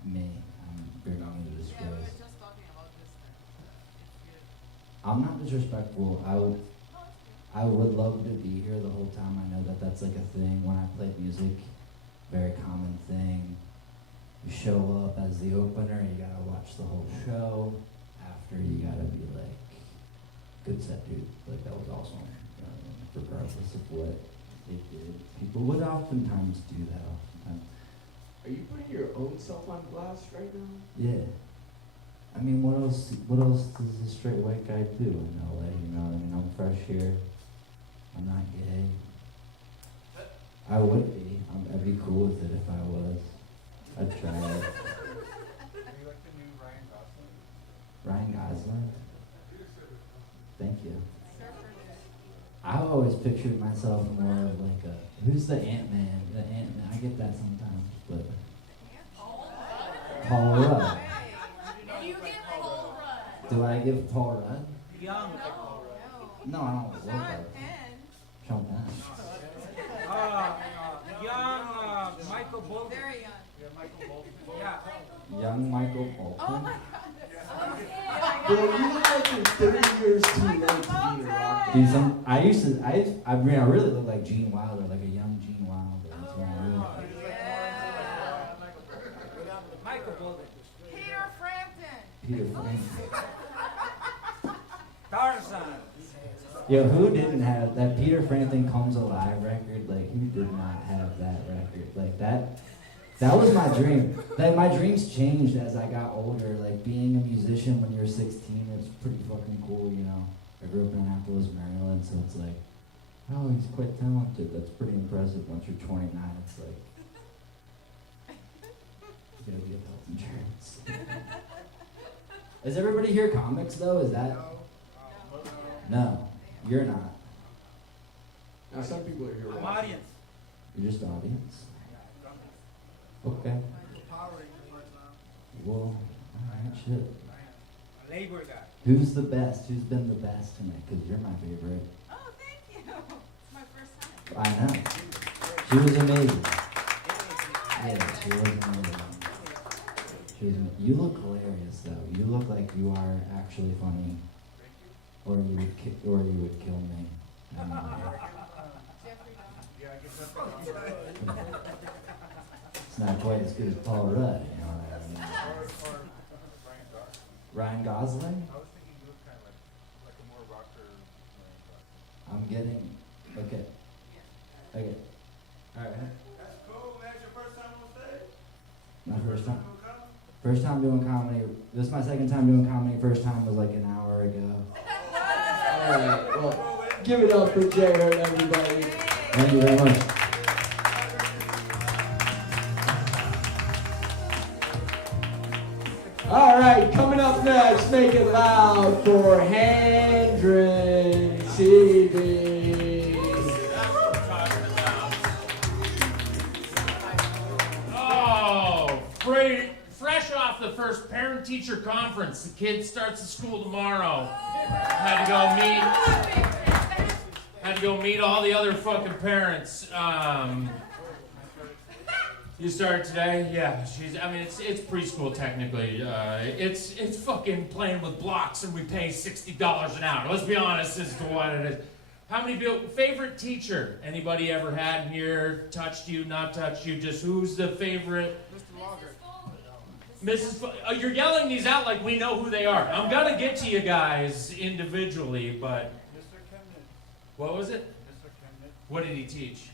bringing you to Yeah, we were disgrace. just talking about this thing. It's good. I'm not disrespectful. I would love to be here the whole time. I know that that's like a thing when I play music. Very common thing. You show up as the opener, you gotta watch the whole show. After, you gotta be like, good set, dude. Like, that was awesome. Regardless of what they did. People would oftentimes do that oftentimes. Are you putting your own self on blast right now? Yeah. I mean, what else does a straight white guy do in LA, you know what I mean? I'm fresh here. I'm not gay. I would be. I'd be cool with it if I was. I'd try it. Are you like the new Ryan Gosling? Ryan Gosling? Thank you. I always pictured myself more of like a, who's the Ant-Man? The Ant-Man, I get that sometimes, but Paul Rudd. You get Paul Rudd. Do I give Paul Rudd? Young. No, I don't look Sean like Penn. Sean Penn. Young Michael Bolton. Very young. Yeah. Young Michael Bolton. Oh my god. Bro, you look like you're 30 years too late to be a rock. Dude, I mean, I really look like Gene Wilder, like a young Gene Wilder. That's what I really look like. Michael Bolton. Peter Frampton. Peter Frampton. Tarzan. Yo, who didn't have that Peter Frampton Comes Alive record? Like, who did not have that record? Like, that was my dream. Like, my dreams changed as I got older. Like, being a musician when you're 16, it's pretty fucking cool, you know. I grew up in Annapolis, Maryland, so it's like, oh, he's quite talented. That's pretty impressive. Once you're 29, it's like, you gotta get health insurance. Is everybody here comics, though? Is that? No, you're not. Now, some people are here I'm watching. audience. You're just audience. Okay. Power Rangers right now. Well, alright, shit. Labor guy. Who's the best? Who's been the best tonight? Because you're my favorite. Oh, thank you. It's my first time. I know. She was amazing. Yeah, she was amazing. You look hilarious, though. You look like you are actually funny. Or you would kill me. It's not quite as good as Paul Rudd, you know what I mean? Ryan Gosling? I was thinking you look kind of like a more rocker Ryan Gosling. I'm getting, okay. Okay. Alright. That's cool, man. It's your first time on stage? My first time. First time doing comedy. This is my second time doing comedy. First time was like an hour ago. Alright, well, give it up for Jay Hurt, everybody. Thank you very much. All right, coming up next, make it loud for Handren TV. Oh, fresh off the first parent-teacher conference. The kid starts at school tomorrow. Had to go meet all the other fucking parents. You started today? Yeah, it's preschool technically. It's fucking playing with blocks and we pay $60 an hour. Let's be honest as to what it is. How many people, favorite teacher? Anybody ever had here, touched you, not touched you? Just who's the favorite? Mr. Logger. You're yelling these out like we know who they are. I'm gonna get to you guys individually, but. Mr. Kemnan. What was it? Mr. Kemnan. What did he teach?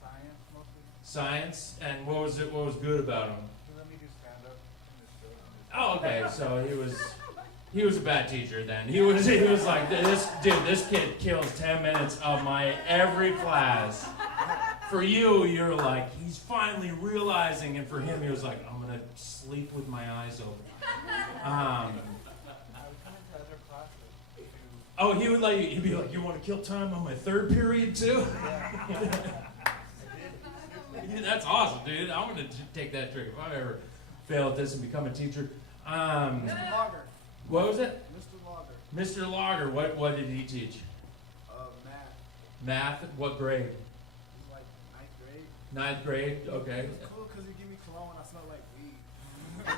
Science, mostly. Science, and what was good about him? He let me do stand-up in the show. Oh, okay, so he was a bad teacher then. He was like, this kid kills 10 minutes of my every class. For you, you're like, he's finally realizing, and for him, he was like, I'm gonna sleep with my eyes open. I would come into other classes to... Oh, he'd be like, you want to kill time on my third period too? That's awesome, dude. I'm gonna take that trick if I ever fail at this and become a teacher. Mr. Logger. What was it? Mr. Logger. Mr. Logger, what did he teach? Math. Math? What grade? He's like 9th grade. 9th grade, okay. It was cool because he gave me cologne and I smelled like weed. I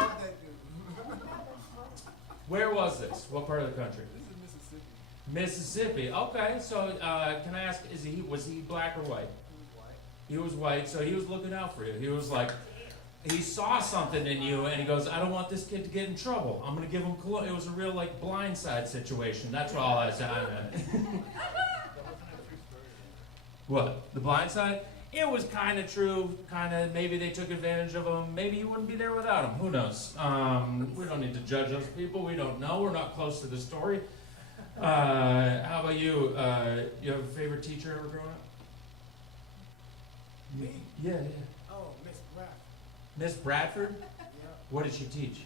love that dude. Where was this? What part of the country? This is Mississippi. Mississippi. Okay, so can I ask, was he black or white? He was white. He was white, so he was looking out for you. He was like, he saw something in you, and he goes, I don't want this kid to get in trouble. I'm going to give him cologne. It was a real, like, blindside situation. That's all I said. That wasn't a true story. What? The blind side? It was kind of true. Kind of, maybe they took advantage of him. Maybe he wouldn't be there without him. Who knows? We don't need to judge those people. We don't know. We're not close to the story. How about you? You have a favorite teacher ever growing up? Me? Yeah. Oh, Miss Braff. Miss Bradford? Yeah. What did she teach?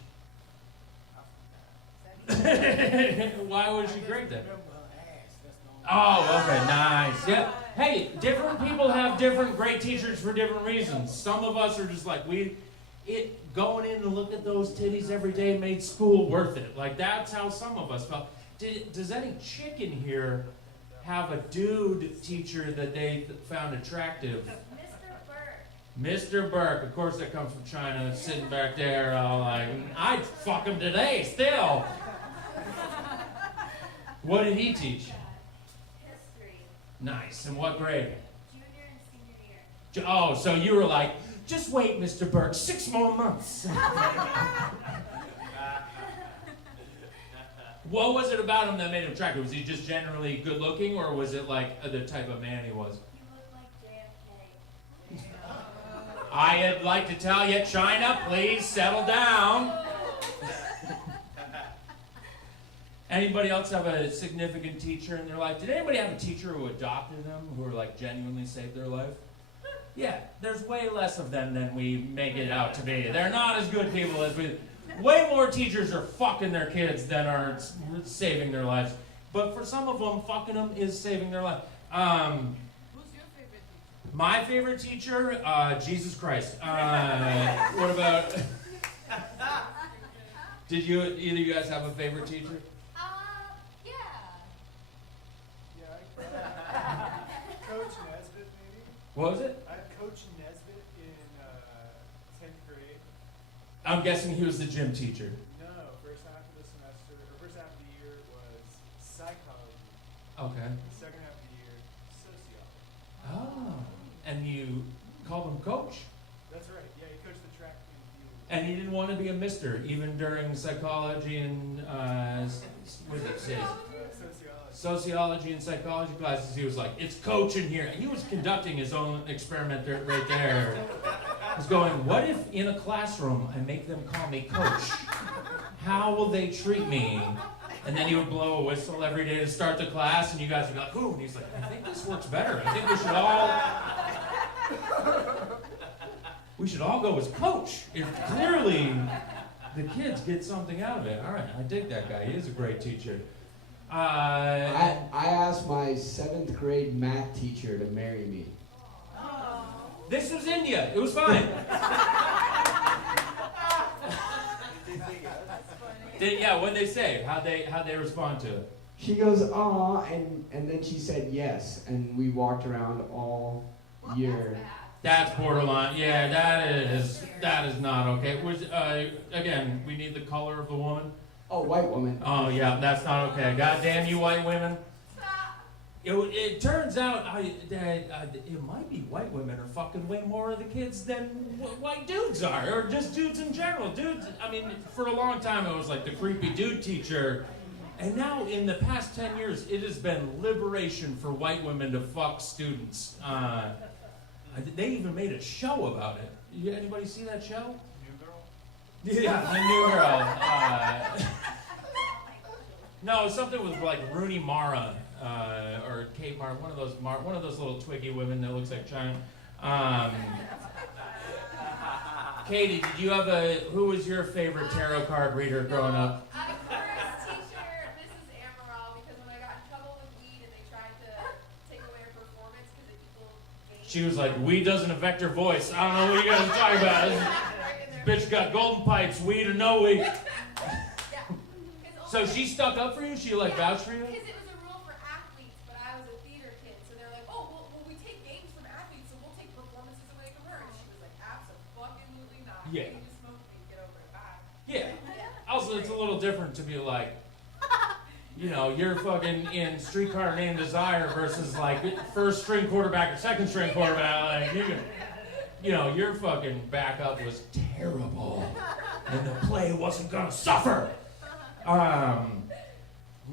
I Why was she great then? remember her ass. That's the only Oh, okay, nice. Yeah. Hey, different people have different great teachers for different reasons. Some of us are just like, going in to look at those titties every day made school worth it. Like, that's how some of us felt. Does any chick in here have a dude teacher that they found attractive? Mr. Burke, of course that comes from China, sitting back there, all like, I'd fuck him today, still. What did he teach? History. Nice. In what grade? Junior and senior year. Oh, so you were like, just wait, Mr. Burke, 6 more months. What was it about him that made him attractive? Was he just generally good looking, or was it like the type of man he was? He looked like JFK. I'd like to tell you, China, please settle down. Anybody else have a significant teacher in their life? Did anybody have a teacher who adopted them, who like genuinely saved their life? Yeah, there's way less of them than we make it out to be. They're not as good people as we. Way more teachers are fucking their kids than are saving their lives. But for some of them, fucking them is saving their life. Who's your favorite teacher? My favorite teacher, Jesus Christ. What about? Did either of you guys have a favorite teacher? Yeah. Yeah, Coach Nesbitt, maybe? What was it? I had Coach Nesbitt in 10th grade. I'm guessing he was the gym teacher. No, first half of the semester, or first half of the year was psychology. Okay. The second half of the year, sociology. Oh. And you called him coach? That's right. Yeah, he coached the track and field. And he didn't want to be a mister, even during psychology and, what did it say? Sociology and psychology classes. He was like, it's coach in here. He was conducting his own experiment right there. He was going, what if in a classroom I make them call me coach? How will they treat me? And then he would blow a whistle every day to start the class, and you guys would be like, ooh. And he's like, I think this works better. I think we should all... we should all go as coach. If clearly the kids get something out of it. All right, I dig that guy. He is a great teacher. I asked my 7th grade math teacher to marry me. This was India. It was fine. What'd they say? How'd they respond to it? She goes, aw, and then she said yes, and we walked around all year. That's borderline. Yeah, that is not okay. Which, again, we need the color of the woman. Oh, white woman. Oh yeah, that's not okay. God damn you, white women. It turns out that it might be white women are fucking way more of the kids than white dudes are, or just dudes in general. Dudes, I mean, for a long time it was like the creepy dude teacher, and now in the past 10 years it has been liberation for white women to fuck students. They even made a show about it. Anybody see that show? New Girl? Yeah, the New Girl. No, something with like Rooney Mara. Or Kate Mara, one of those little twiggy women that looks like China. Katie, did you have who was your favorite tarot card reader growing up? My first teacher, Mrs. Amaral, because when I got in trouble with weed and they tried to take away her performance because people gave. She was like, weed doesn't affect her voice. I don't know what you guys are talking about. This bitch got golden pipes, weed or no weed. So she stuck up for you? She vouched for you? Because it was a rule for athletes, but I was a theater kid, so they're like, oh, well, we take games from athletes, so we'll take performances away from her. And she was like, absolutely not. Yeah. You just smoke weed, get over it, bye. Yeah. Also, it's a little different to be like, you're fucking in Streetcar Named Desire versus like first string quarterback or second string quarterback. Like your fucking backup was terrible, and the play wasn't gonna suffer.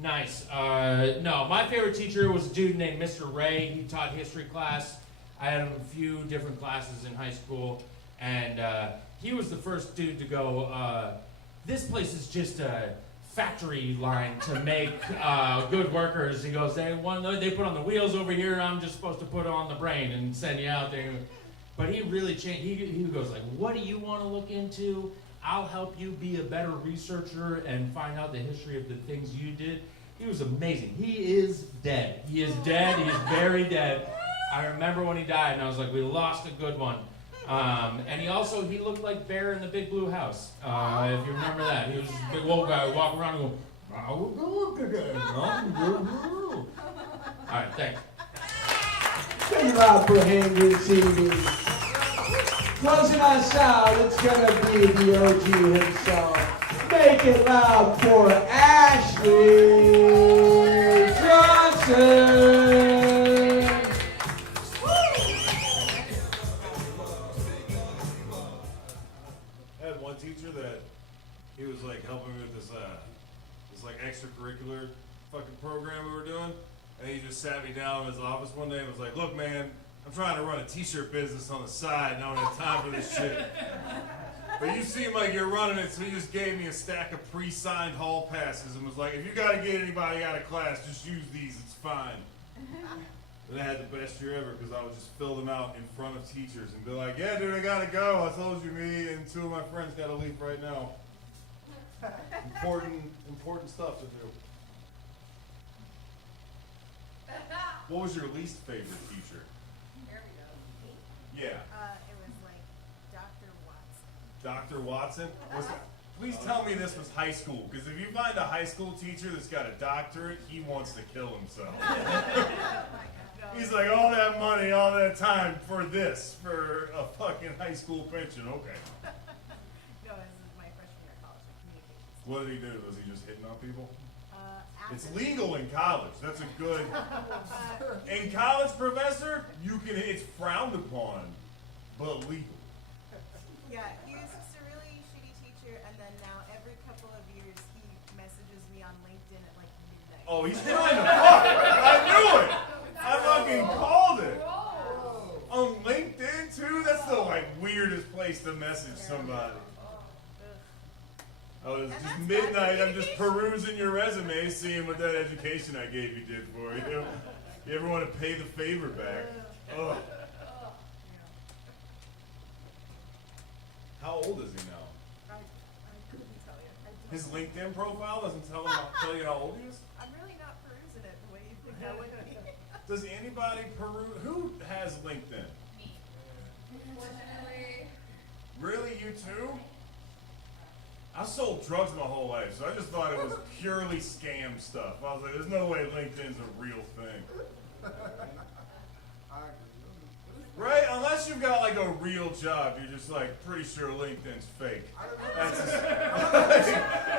Nice. No, my favorite teacher was a dude named Mr. Ray. He taught history class. I had him a few different classes in high school, and he was the first dude to go, this place is just a factory line to make good workers. He goes, they put on the wheels over here, I'm just supposed to put on the brain and send you out there. But he really changed. He goes like, what do you want to look into? I'll help you be a better researcher and find out the history of the things you did. He was amazing. He is dead. He is dead. He is very dead. I remember when he died, and I was like, we lost a good one. And he looked like Bear in the Big Blue House. If you remember that. He was a big old guy walking around and going, I will go today. All right, thanks. Give it up for Henry Seeley. Closing us out, it's gonna be the OG himself. Make it loud for Ashley Johnson. I had one teacher that he was like helping me with this like extracurricular fucking program we were doing, and he just sat me down in his office one day and was like, "Look, man, I'm trying to run a t-shirt business on the side and I don't have time for this shit. But you seem like you're running it," so he just gave me a stack of pre-signed hall passes and was like, "If you gotta get anybody out of class, just use these, it's fine." And I had the best year ever because I would just fill them out in front of teachers and be like, "Yeah, dude, I gotta go. I told you me and two of my friends gotta leave right now." Important stuff to do. What was your least favorite teacher? There we go. Yeah. It was like Dr. Watson. Dr. Watson? Please tell me this was high school, because if you find a high school teacher that's got a doctorate, he wants to kill himself. He's like, all that money, all that time for this, for a fucking high school pension. Okay. No, this is my freshman year of college, communications. What did he do? Was he just hitting on people? It's legal in college. That's a good. In college, professor, it's frowned upon, but legal. Yeah, he was just a really shitty teacher, and then now every couple of years he messages me on LinkedIn at like midnight. Oh, he's trying to fuck. I knew it. I fucking called it. On LinkedIn too? That's the weirdest place to message somebody. Oh, it's just midnight. I'm just perusing your resume, seeing what that education I gave you did for you. You ever want to pay the favor back? Oh. How old is he now? I couldn't tell you. I don't His know. LinkedIn profile doesn't tell you how old he is? I'm really not perusing it the way you think I would be. Does anybody peruse? Who has LinkedIn? Unfortunately. Really, you too? I sold drugs my whole life, so I just thought it was purely scam stuff. I was like, there's no way LinkedIn's a real thing. Right? Unless you've got like a real job, you're just like pretty sure LinkedIn's fake. That's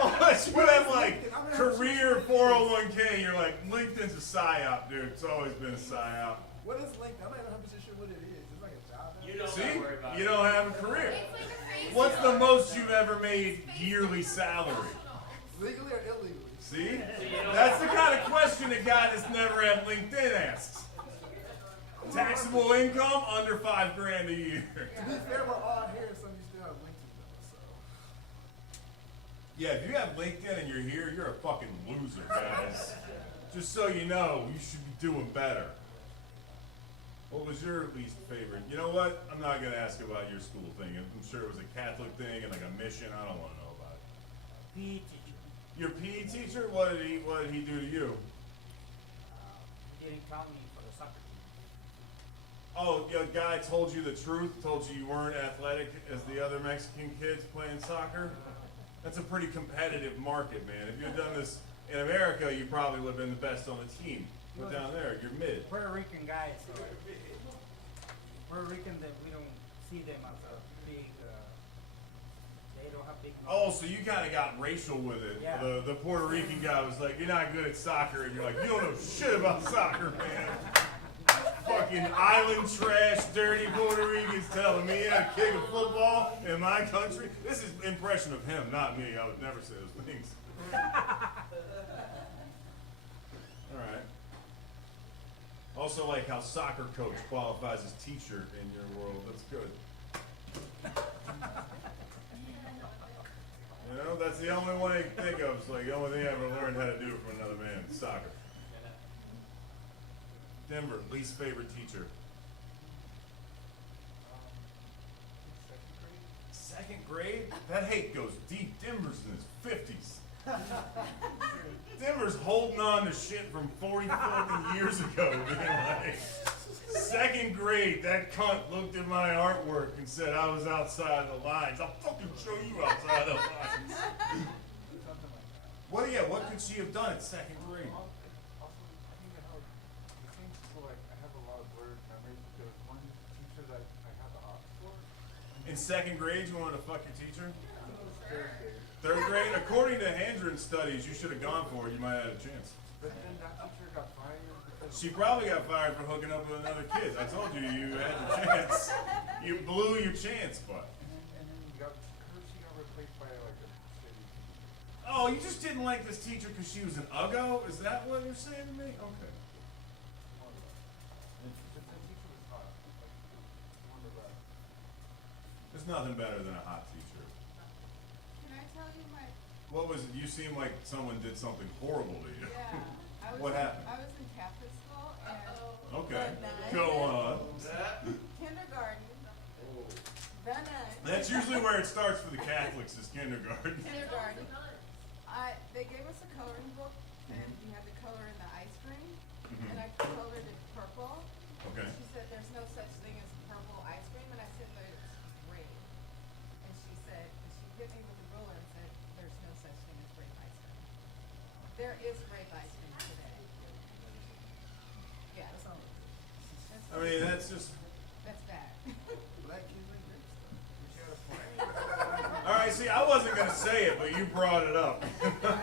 unless you have like career 401k, you're like, LinkedIn's a psyop, dude. It's always been a psyop. What is LinkedIn? I'm not 100% sure what it is. It's like a job. You don't See? gotta worry about You it. don't have a career. It's like a Facebook. What's the most you've ever made yearly salary? Legally or illegally? See? That's the kind of question a guy that's never had LinkedIn asks. Taxable income under $5,000 a year. To be fair, we're all here, so you still have LinkedIn though, so. Yeah, if you have LinkedIn and you're here, you're a fucking loser, guys. Just so you know, you should be doing better. What was your least favorite? You know what? I'm not gonna ask about your school thing. I'm sure it was a Catholic thing and like a mission. I don't want to know about it. PE teacher. Your PE teacher? What did he do to you? He didn't count me for the soccer team. Oh, your guy told you the truth, told you weren't athletic as the other Mexican kids playing soccer? That's a pretty competitive market, man. If you had done this in America, you probably would have been the best on the team. But down there, you're mid. Puerto Rican guys. Puerto Rican that we don't see them as a big. They don't have big. Oh, so you kind of got racial with it. Yeah. The Puerto Rican guy was like, "You're not good at soccer," and you're like, "You don't know shit about soccer, man." Fucking island trash, dirty Puerto Ricans telling me how to kick a football in my country. This is impression of him, not me. I would never say those things. All right. Also, like how soccer coach qualifies as teacher in your world. That's good. You know, that's the only one I can think of. It's like the only thing I ever learned how to do from another man. Soccer. Denver, least favorite teacher. Second grade? That hate goes deep. Denver's in his 50s. Denver's holding on to shit from 40 fucking years ago. Man. Like, second grade, that cunt looked at my artwork and said I was outside the lines. I'll fucking show you outside the lines. What could she have done at second grade? In second grade, you wanted to fuck your teacher? Third grade? According to Handren studies, you should have gone for it. You might have had a chance. But then that teacher got fired because. She probably got fired for hooking up with another kid. I told you, you had the chance. You blew your chance, but. And then she got replaced by like a shitty. Oh, you just didn't like this teacher because she was an uggo? Is that what you're saying to me? Okay. There's nothing better than a hot teacher. Can I tell you my? What was it? You seem like someone did something horrible to you. Yeah. What happened? I was in Catholic school and. Okay. Go on. Kindergarten. The nun. That's usually where it starts for the Catholics is kindergarten. Kindergarten. They gave us a coloring book and we had to color in the ice cream. Mhm. And I colored it purple. Okay. She said there's no such thing as purple ice cream and I said but it's grape. And she said, and she hit me with the ruler and said there's no such thing as grape ice cream. There is grape ice cream today. Yeah. I mean, that's just. That's bad. Black kids like grape stuff. All right, see, I wasn't gonna say it, but you brought it up.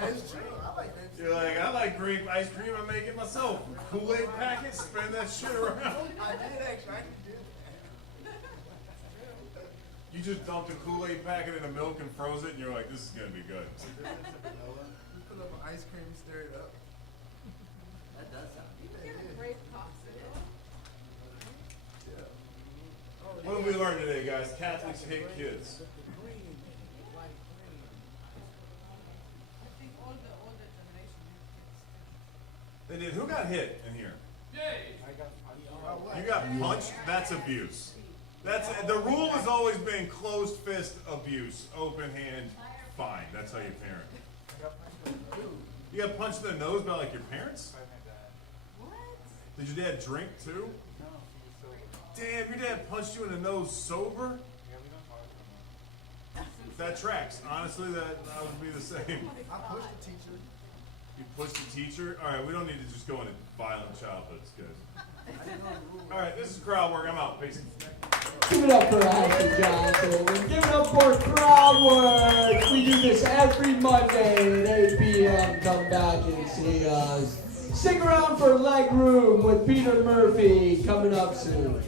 It's true. I like grape stuff. You're like, I like grape ice cream. I make it myself. Kool-Aid packets, spin that shit around. I did actually. I did that. You just dumped a Kool-Aid packet in the milk and froze it, and you're like, this is gonna be good. We put up an ice cream, stir it up. That does sound You can get a grape popsicle. What have we learned today, guys? Catholics hate kids. I think all the older generation have kids. They did. Who got hit in here? Yay! I got You got punched? That's abuse. That's the rule has always been closed fist abuse, open hand, fine. That's how you parent. You got punched in the nose by like your parents? What? Did your dad drink too? Damn, your dad punched you in the nose sober? That tracks. Honestly, that would be the same. I pushed the teacher. You pushed the teacher? Alright, we don't need to just go into violent childhoods, guys. Alright, this is crowd work. I'm out. Peace. Give it up for Ashley Johnson. And give it up for crowd work. We do this every Monday at 8 p.m. Come back and see us. Stick around for Leg Room with Peter Murphy coming up soon.